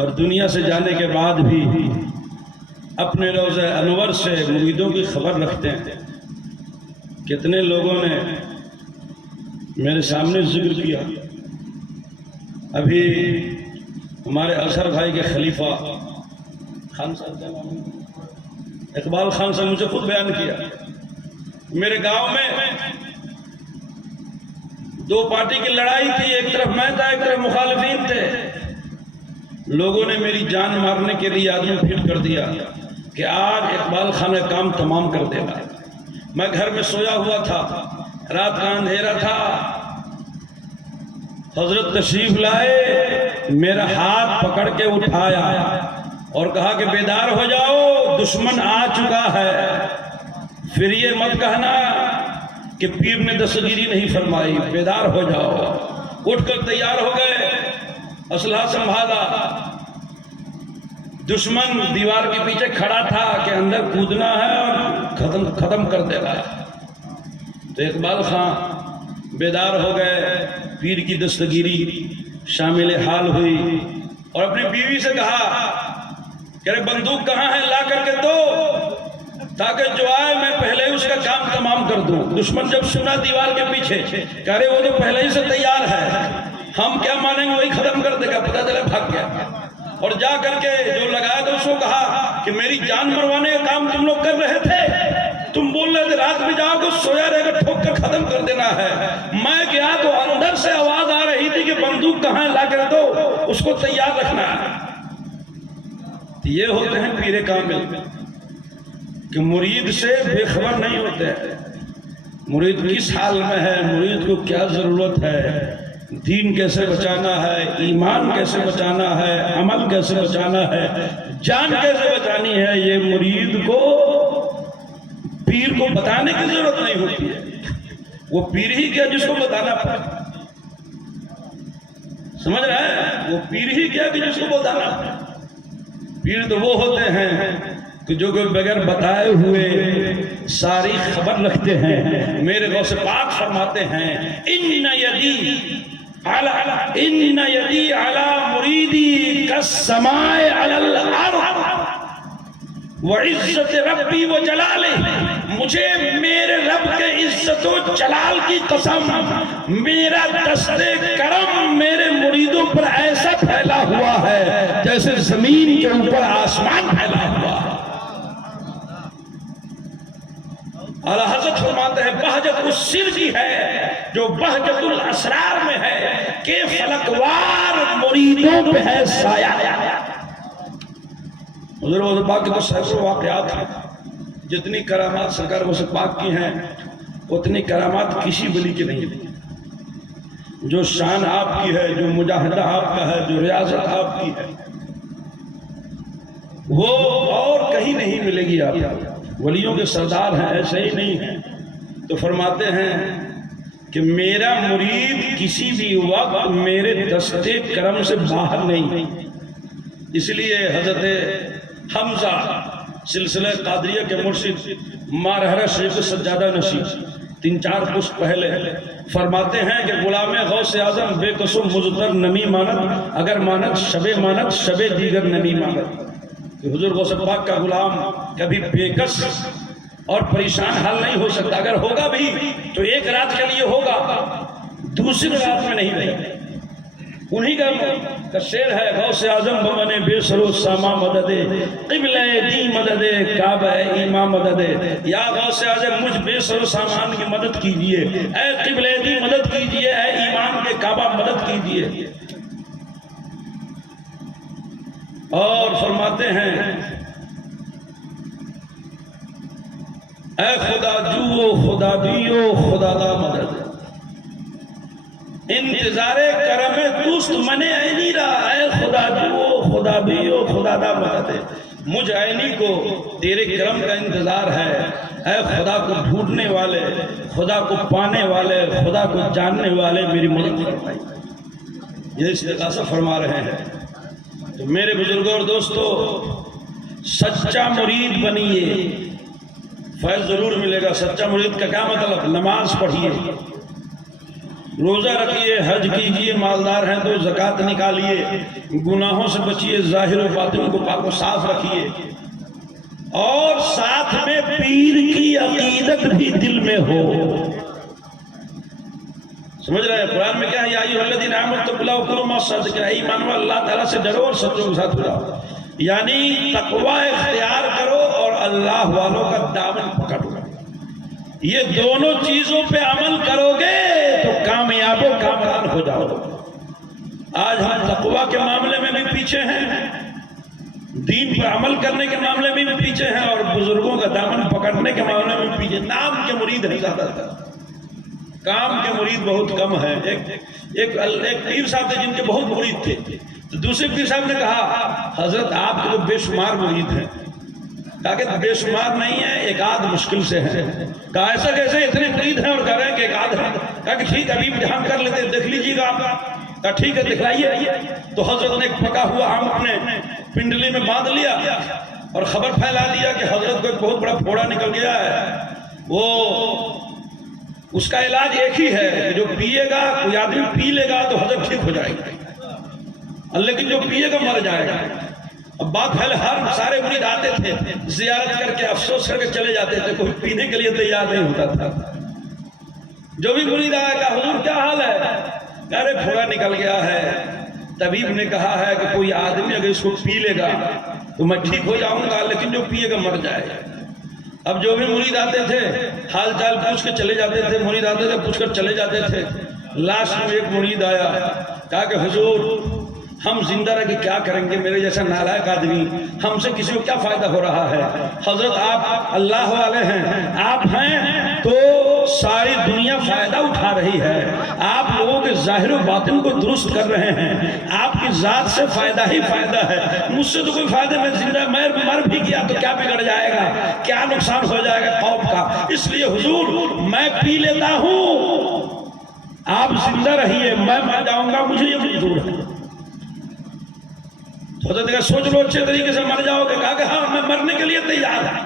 اور دنیا سے جانے کے بعد بھی اپنے روضہ انور سے مریدوں کی خبر رکھتے ہیں۔ کتنے لوگوں نے میرے سامنے ذکر کیا، ابھی ہمارے اظہر بھائی کے خلیفہ خان صاحب، اقبال خان صاحب، مجھے خود بیان کیا، میرے گاؤں میں 2 پارٹی کی لڑائی تھی، ایک طرف میں تھا، ایک طرف مخالفین تھے۔ لوگوں نے میری جان مارنے کے لیے آدمی پھٹ کر دیا کہ آج اقبال خان کا کام تمام کر دے گا۔ میں گھر میں سویا ہوا تھا، رات کا اندھیرا تھا، حضرت تشریف لائے، میرا ہاتھ پکڑ کے اٹھایا اور کہا کہ بیدار ہو جاؤ، دشمن آ چکا ہے۔ پھر یہ مت کہنا کہ پیر نے دستگیری نہیں فرمائی، بیدار ہو جاؤ۔ اٹھ کر تیار ہو گئے، اسلحہ سنبھالا، دشمن دیوار کے پیچھے کھڑا تھا کہ اندر کودنا ہے اور ختم کر دے گا۔ تو اقبال خان بیدار ہو گئے، پیر کی دستگیری شامل حال ہوئی، اور اپنی بیوی سے کہا کہ ارے بندوق کہاں ہے، لا کر کے دو، تاکہ جو آئے میں پہلے ہی اس کا کام تمام کر دوں۔ دشمن جب سنا دیوار کے پیچھے کہ ارے وہ تو پہلے ہی سے تیار ہے، ہم کیا مانیں گے، وہی ختم کر دے گا، پتہ چلے بھاگ گیا۔ اور جا کر کے جو لگایا تو اس کو کہا کہ میری جان مروانے کا کام تم لوگ کر رہے تھے، تم بول رہے تھے رات میں جاؤ گے، سویا رہے گا، ٹھوک کر ختم کر دینا ہے۔ میں گیا تو اندر سے آواز آ رہی تھی کہ بندوق کہاں ہے، لا کر دو، اس کو تیار رکھنا ہے۔ یہ ہوتے ہیں پیر کامل کہ مرید سے بے خبر نہیں ہوتے، مرید کس حال میں ہے، مرید کو کیا ضرورت ہے، دین کیسے بچانا ہے، ایمان کیسے بچانا ہے، عمل کیسے بچانا ہے، جان کیسے بچانی ہے، یہ مرید کو پیر کو بتانے کی ضرورت نہیں ہوتی ہے، وہ پیر ہی کیا جس کو بتانا پڑے، سمجھ رہے ہیں، وہ پیر ہی کیا کہ جس کو بتانا پڑے۔ پیر تو وہ ہوتے ہیں کہ جو کہ بغیر بتائے ہوئے ساری خبر رکھتے ہیں. میرے غوث پاک فرماتے ہیں ان یدی علی مریدی کالسماء علی الارض وعزت ربی و جلالہ. مجھے میرے رب کے عزت و جلال کی قسم میرا دست کرم میرے مریدوں پر ایسا پھیلا ہوا ہے جیسے زمین کے اوپر آسمان پھیلا ہوا ہے. اعلیٰ حضرت فرماتے ہیں بہجت اس سر کی ہے جو بہجت الاسرار میں ہے کہ فلکوار مریدوں پہ ہے سایہ. حضور غوث پاک کے تو سینکڑوں واقعات ہیں. جتنی کرامات سرکار غوث پاک کی ہیں اتنی کرامات کسی ولی کی نہیں. جو شان آپ کی ہے، جو مجاہدہ آپ کا ہے، جو ریاضت آپ کی ہے، وہ اور کہیں نہیں ملے گی. آپ ولیوں کے سردار ہیں، ایسے ہی نہیں ہیں. تو فرماتے ہیں کہ میرا مرید کسی بھی وقت میرے دست کرم سے باہر نہیں. اس لیے حضرت حمزہ سلسلہ قادریہ کے مرشد مارہرہ شیخ سجادہ نشین 3-4 پشت پہلے فرماتے ہیں کہ غلام غوث اعظم بے قسم مزتر نمی مانت، اگر مانت شب مانت شب دیگر نمی مانت. کہ حضور غوث پاک کا غلام کبھی بے کس اور پریشان حال نہیں ہو سکتا. اگر ہوگا بھی تو ایک رات کے لیے ہوگا، دوسری رات میں نہیں رہے. انہی کا شعر ہے غوث اعظم بمن بے سر و ساما مدد قبلہ دی مدد کعبہ ایمان مدد. یا غوث اعظم مجھ بے سر و سامان کی مدد کیجئے، اے قبلہ دی مدد کیجئے، اے ایمان کے کعبہ مدد کیجئے. اور فرماتے ہیں اے خدا جو خدا دیو خدا دا مدد. انتظار کرم دوست منے عینی را، اے خدا جو خدا دیو خدا دا مدد. مجھ عینی کو تیرے کرم کا انتظار ہے. اے خدا کو ڈھونڈنے والے، خدا کو پانے والے، خدا کو جاننے والے میری مدد فرمائے. یہ استغاثہ فرما رہے ہیں. تو میرے بزرگوں اور دوستو، سچا مرید بنیے، فیض ضرور ملے گا. سچا مرید کا کیا مطلب؟ نماز پڑھیے، روزہ رکھیے، حج کیجئے، مالدار ہیں تو زکوٰۃ نکالیے، گناہوں سے بچیے، ظاہر و باطن کو پاک و صاف رکھیے، اور ساتھ میں پیر کی عقیدت بھی دل میں ہو. سمجھ رہے ہیں قرآن میں کیا ہے؟ یا ایھا الذین آمنوا اتقوا اللہ وکونوا مع الصادقین. ایمان والو اللہ تعالیٰ سے ڈرو اور سچوں کے ساتھ رہو. یعنی تقوی اختیار کرو اور اللہ والوں کا دامن پکڑو. یہ دونوں چیزوں پہ عمل کرو گے تو کامیاب و کامران ہو جاؤ. آج ہم تقوی کے معاملے میں بھی پیچھے ہیں، دین پر عمل کرنے کے معاملے میں بھی پیچھے ہیں، اور بزرگوں کا دامن پکڑنے کے معاملے میں بھی پیچھے. نام کے مرید ہے زیادہ تر، کام کے مرید بہت کم ہے. ایک پیر صاحب تھے جن کے بہت مرید تھے. تو دوسرے پیر صاحب نے کہا حضرت آپ کے تو بے شمار مرید ہیں. کہا کہ بے شمار نہیں ہے، ایک آدھ مشکل سے ہے. کہا ایسا کیسے اتنے مرید ہیں اور کہہ رہے ہیں کہ ایک آدھ ہے؟ کہا کہ ٹھیک ابھی امتحان کر لیتے دیکھ لیجیے گا آپ. کہا ٹھیک ہے دکھلائیے. تو حضرت نے ایک پکا ہوا آم اپنے پنڈلی میں باندھ لیا اور خبر پھیلا دیا کہ حضرت کو ایک بہت بڑا پھوڑا نکل گیا ہے. وہ اس کا علاج ایک ہی ہے کہ جو پیے گا، کوئی آدمی پی لے گا تو حضرت ٹھیک ہو جائے گا، لیکن جو پیے گا مر جائے گا. اب بات پہلے ہر سارے مرید آتے تھے، زیارت کر کے افسوس کر کے چلے جاتے تھے، کوئی پینے کے لیے تیار نہیں ہوتا تھا. جو بھی مرید آیا کہا حضور کیا حال ہے؟ کہہ رہے پھوڑا نکل گیا ہے. طبیب نے کہا ہے کہ کوئی آدمی اگر اس کو پی لے گا تو میں ٹھیک ہو جاؤں گا، لیکن جو پیے گا مر جائے گا. اب جو بھی مرید آتے تھے حال چال پوچھ کے چلے جاتے تھے، مرید آتے تھے پوچھ کر چلے جاتے تھے. لاسٹ میں ایک مرید آیا، کہا کہ حضور ہم زندہ رہ کے کیا کریں گے، میرے جیسا نالائق آدمی، ہم سے کسی کو کیا فائدہ ہو رہا ہے. حضرت آپ اللہ والے ہیں، آپ ہیں تو ساری دنیا فائدہ اٹھا رہی ہے. آپ لوگوں کے ظاہر و باطن کو درست کر رہے ہیں، آپ کی ذات سے فائدہ ہی فائدہ ہے. مجھ سے تو کوئی فائدہ، میں زندہ مر بھی گیا تو کیا بگڑ جائے گا، کیا نقصان ہو جائے گا قوم کا. اس لیے حضور میں پی لیتا ہوں، آپ زندہ رہیے، میں مر جاؤں گا، مجھے یہ منظور ہے. تو حضرت نے کہا سوچ لو اچھے طریقے سے مر جاؤ گے. کہا کہ ہاں میں مرنے کے لیے تیار ہوں.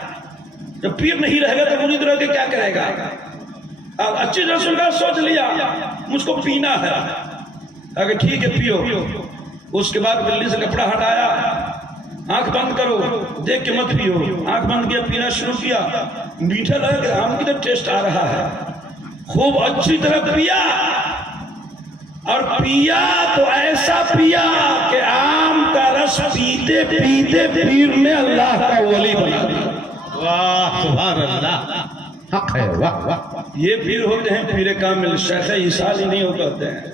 جب پیر نہیں رہے گا تو مرید رہ کے کیا کرے گا؟ اچھی طرح سن کر سوچ لیا مجھ کو پینا ہے. کہا کہ ٹھیک ہے پیو. اس کے بعد بلی سے کپڑا ہٹایا, آنکھ بند کرو, دیکھ کے مت پیو. آنکھ بند کیا, پینا شروع کیا. میٹھا لگا کہ آم کی طرح ٹیسٹ آ رہا ہے. خوب اچھی طرح پیا, اور پیا تو ایسا پیا کہ آم کا رس پیتے پیتے پیر نے اللہ کا ولی بنا دیا. واہ سبحان اللہ, حق ہے. واہ واہ. یہ پیر ہوتے ہیں پیر کامل, شیخ عیسیٰ نہیں ہو کہتے ہیں.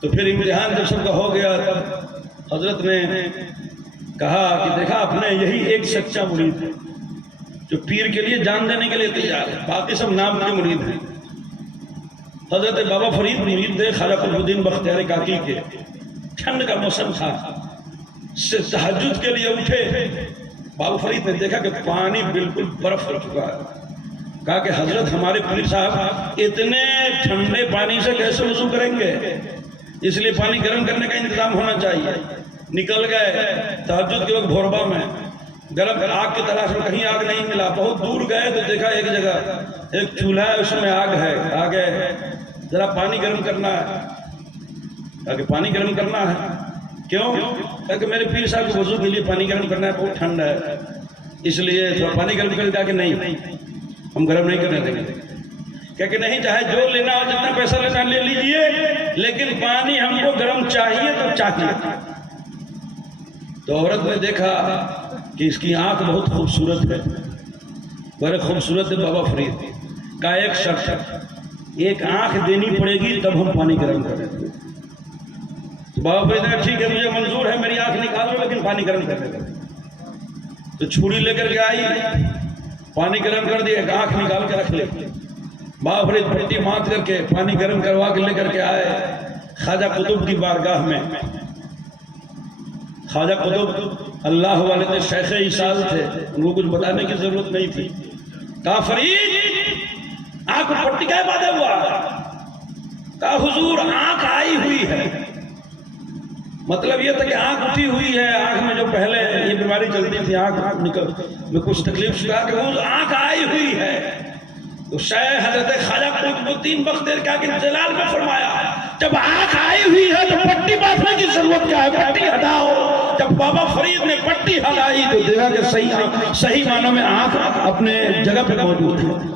تو پھر امتحان جب سب کا ہو گیا تب حضرت نے کہا کہ دیکھا آپ نے یہی ایک سچا مرید ہے جو پیر کے لیے جان دینے کے لیے تیار ہے, باقی سب نام کے مرید ہیں. حضرت بابا فرید مرید تھے خواجہ قطب الدین بختیار کاکی کے. ٹھنڈ کا موسم تھا, سے تہجد کے لیے اٹھے. بابا فرید نے دیکھا کہ پانی بالکل برف ہو چکا ہے. کہا کہ حضرت ہمارے پیر صاحب اتنے ٹھنڈے پانی سے کیسے وضو کریں گے, اس لیے پانی گرم کرنے کا انتظام ہونا چاہیے. نکل گئے تہجد کے وقت بھوربا میں, گرم آگ کی تلاش میں, کہیں آگ نہیں ملا. بہت دور گئے تو دیکھا ایک جگہ ایک چولہا ہے, اس میں آگ ہے. آگے ذرا پانی گرم کرنا ہے. کہا کہ پانی گرم کرنا ہے, کیوں؟ کہا کہ میرے پیر صاحب کے وضو کے لیے پانی گرم کرنا ہے, بہت ٹھنڈ ہے اس لیے تھوڑا پانی گرم کر. کہا کہ نہیں ہم گرم نہیں کرنے دیں گے. کہا کہ نہیں, چاہے جو لینا ہو جتنا پیسہ لینا لے لیجئے, لیکن پانی ہم کو گرم چاہیے تو چاہیے. تو عورت نے دیکھا کہ اس کی آنکھ بہت خوبصورت ہے, بڑے خوبصورت ہے بابا فرید. کا ایک شرط ہے, ایک آنکھ دینی پڑے گی تب ہم پانی گرم کریں گے. تو بابا فرید نے کہا ٹھیک ہے مجھے منظور ہے, میری آنکھ نکالو لیکن پانی گرم کرنے دیں. تو چھری لے کر کے آئی, پانی گرم کر دیا, ایک آنکھ نکال کے رکھ لے. بابا فرید پٹی مات کر کے پانی گرم کروا کے لے کر کے آئے خواجہ قطب کی بارگاہ میں. خواجہ قطب اللہ والے تھے, شیخ عیسیٰ تھے, ان کو کچھ بتانے کی ضرورت نہیں تھی. کہا فرید آنکھ پٹی کا بادہ ہوا؟ کہا حضور آنکھ آئی ہوئی ہے. مطلب یہ تھا کہ آنکھ اٹھی ہوئی ہے, آنکھ میں جو پہلے یہ بیماری چلتی تھی آنکھ نکل میں کچھ تکلیف. کہا کہ وہ آنکھ آئی ہوئی ہے. تو شیخ حضرت خواجہ قطب الدین بختیار کاکی جلال میں فرمایا جب آنکھ آئی ہوئی ہے تو پٹی باندھنے کی ضرورت کیا ہے, پٹی ہٹاؤ. جب بابا فرید نے پٹی ہٹائی تو دیکھا کہ صحیح معنوں میں آنکھ اپنے جگہ پہ موجود ہے.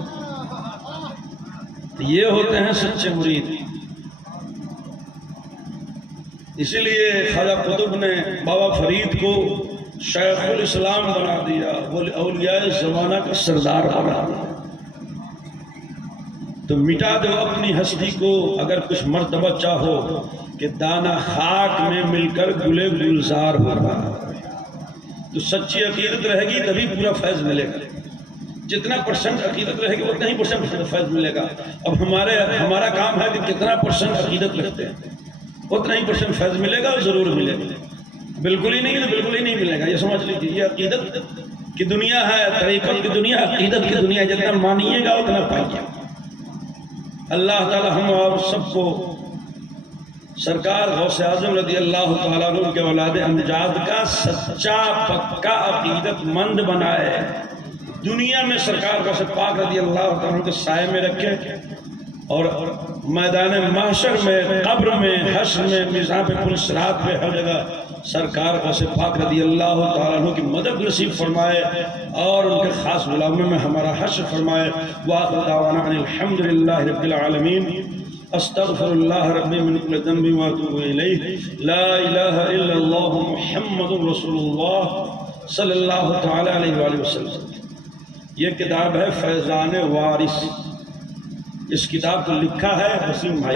یہ ہوتے ہیں سچے مرید. اسی لیے خواجہ قطب نے بابا فرید کو شیخ الاسلام بنا دیا, وہ اولیاء زمانہ کا سردار بنا دیا. تو مٹا دو اپنی ہستی کو اگر کچھ مرتبہ چاہو کہ دانہ خاک میں مل کر گلے گلزار ہو رہا. تو سچی عقیدت رہے گی تبھی پورا فیض ملے گا. جتنا پرسنٹ عقیدت رہے گی اتنا ہی پرسنٹ فیض ملے گا. اب ہمارا کام ہے کہ کتنا پرسنٹ عقیدت رکھتے ہیں, اتنا ہی پرسنٹ فیض ملے گا, اور ضرور ملے گا. بالکل ہی نہیں تو بالکل ہی نہیں ملے گا. یہ سمجھ لیجیے یہ عقیدت کی دنیا ہے, طریقت کی دنیا, عقیدت کی دنیا. جتنا مانیے گا اتنا پائیے. اللہ تعالی ہم اور سب کو سرکار غوث اعظم رضی اللہ تعالیٰ عنہ کے اولاد امجاد کا سچا پکا عقیدت مند بنائے. دنیا میں سرکار غوث پاک رضی اللہ تعالیٰ عنہ کے سائے میں رکھے, اور میدان محشر میں, قبر میں, حشر میں, میزان پہ, پل صراط پہ, ہر جگہ سرکار غوث پاک رضی اللہ تعالیٰ عنہ کی مدد نصیب فرمائے, اور ان کے خاص غلاموں میں ہمارا حشر فرمائے. وآخر دعوانا ان الحمدللہ رب العالمین. استغفر اللہ ربی من کل ذنب واتوب الیہ. لا الہ الا اللہ محمد رسول اللہ صلی اللہ تعالی علیہ وآلہ وسلم. یہ کتاب ہے فیضان وارث. اس کتاب کو لکھا ہے حسین بھائی.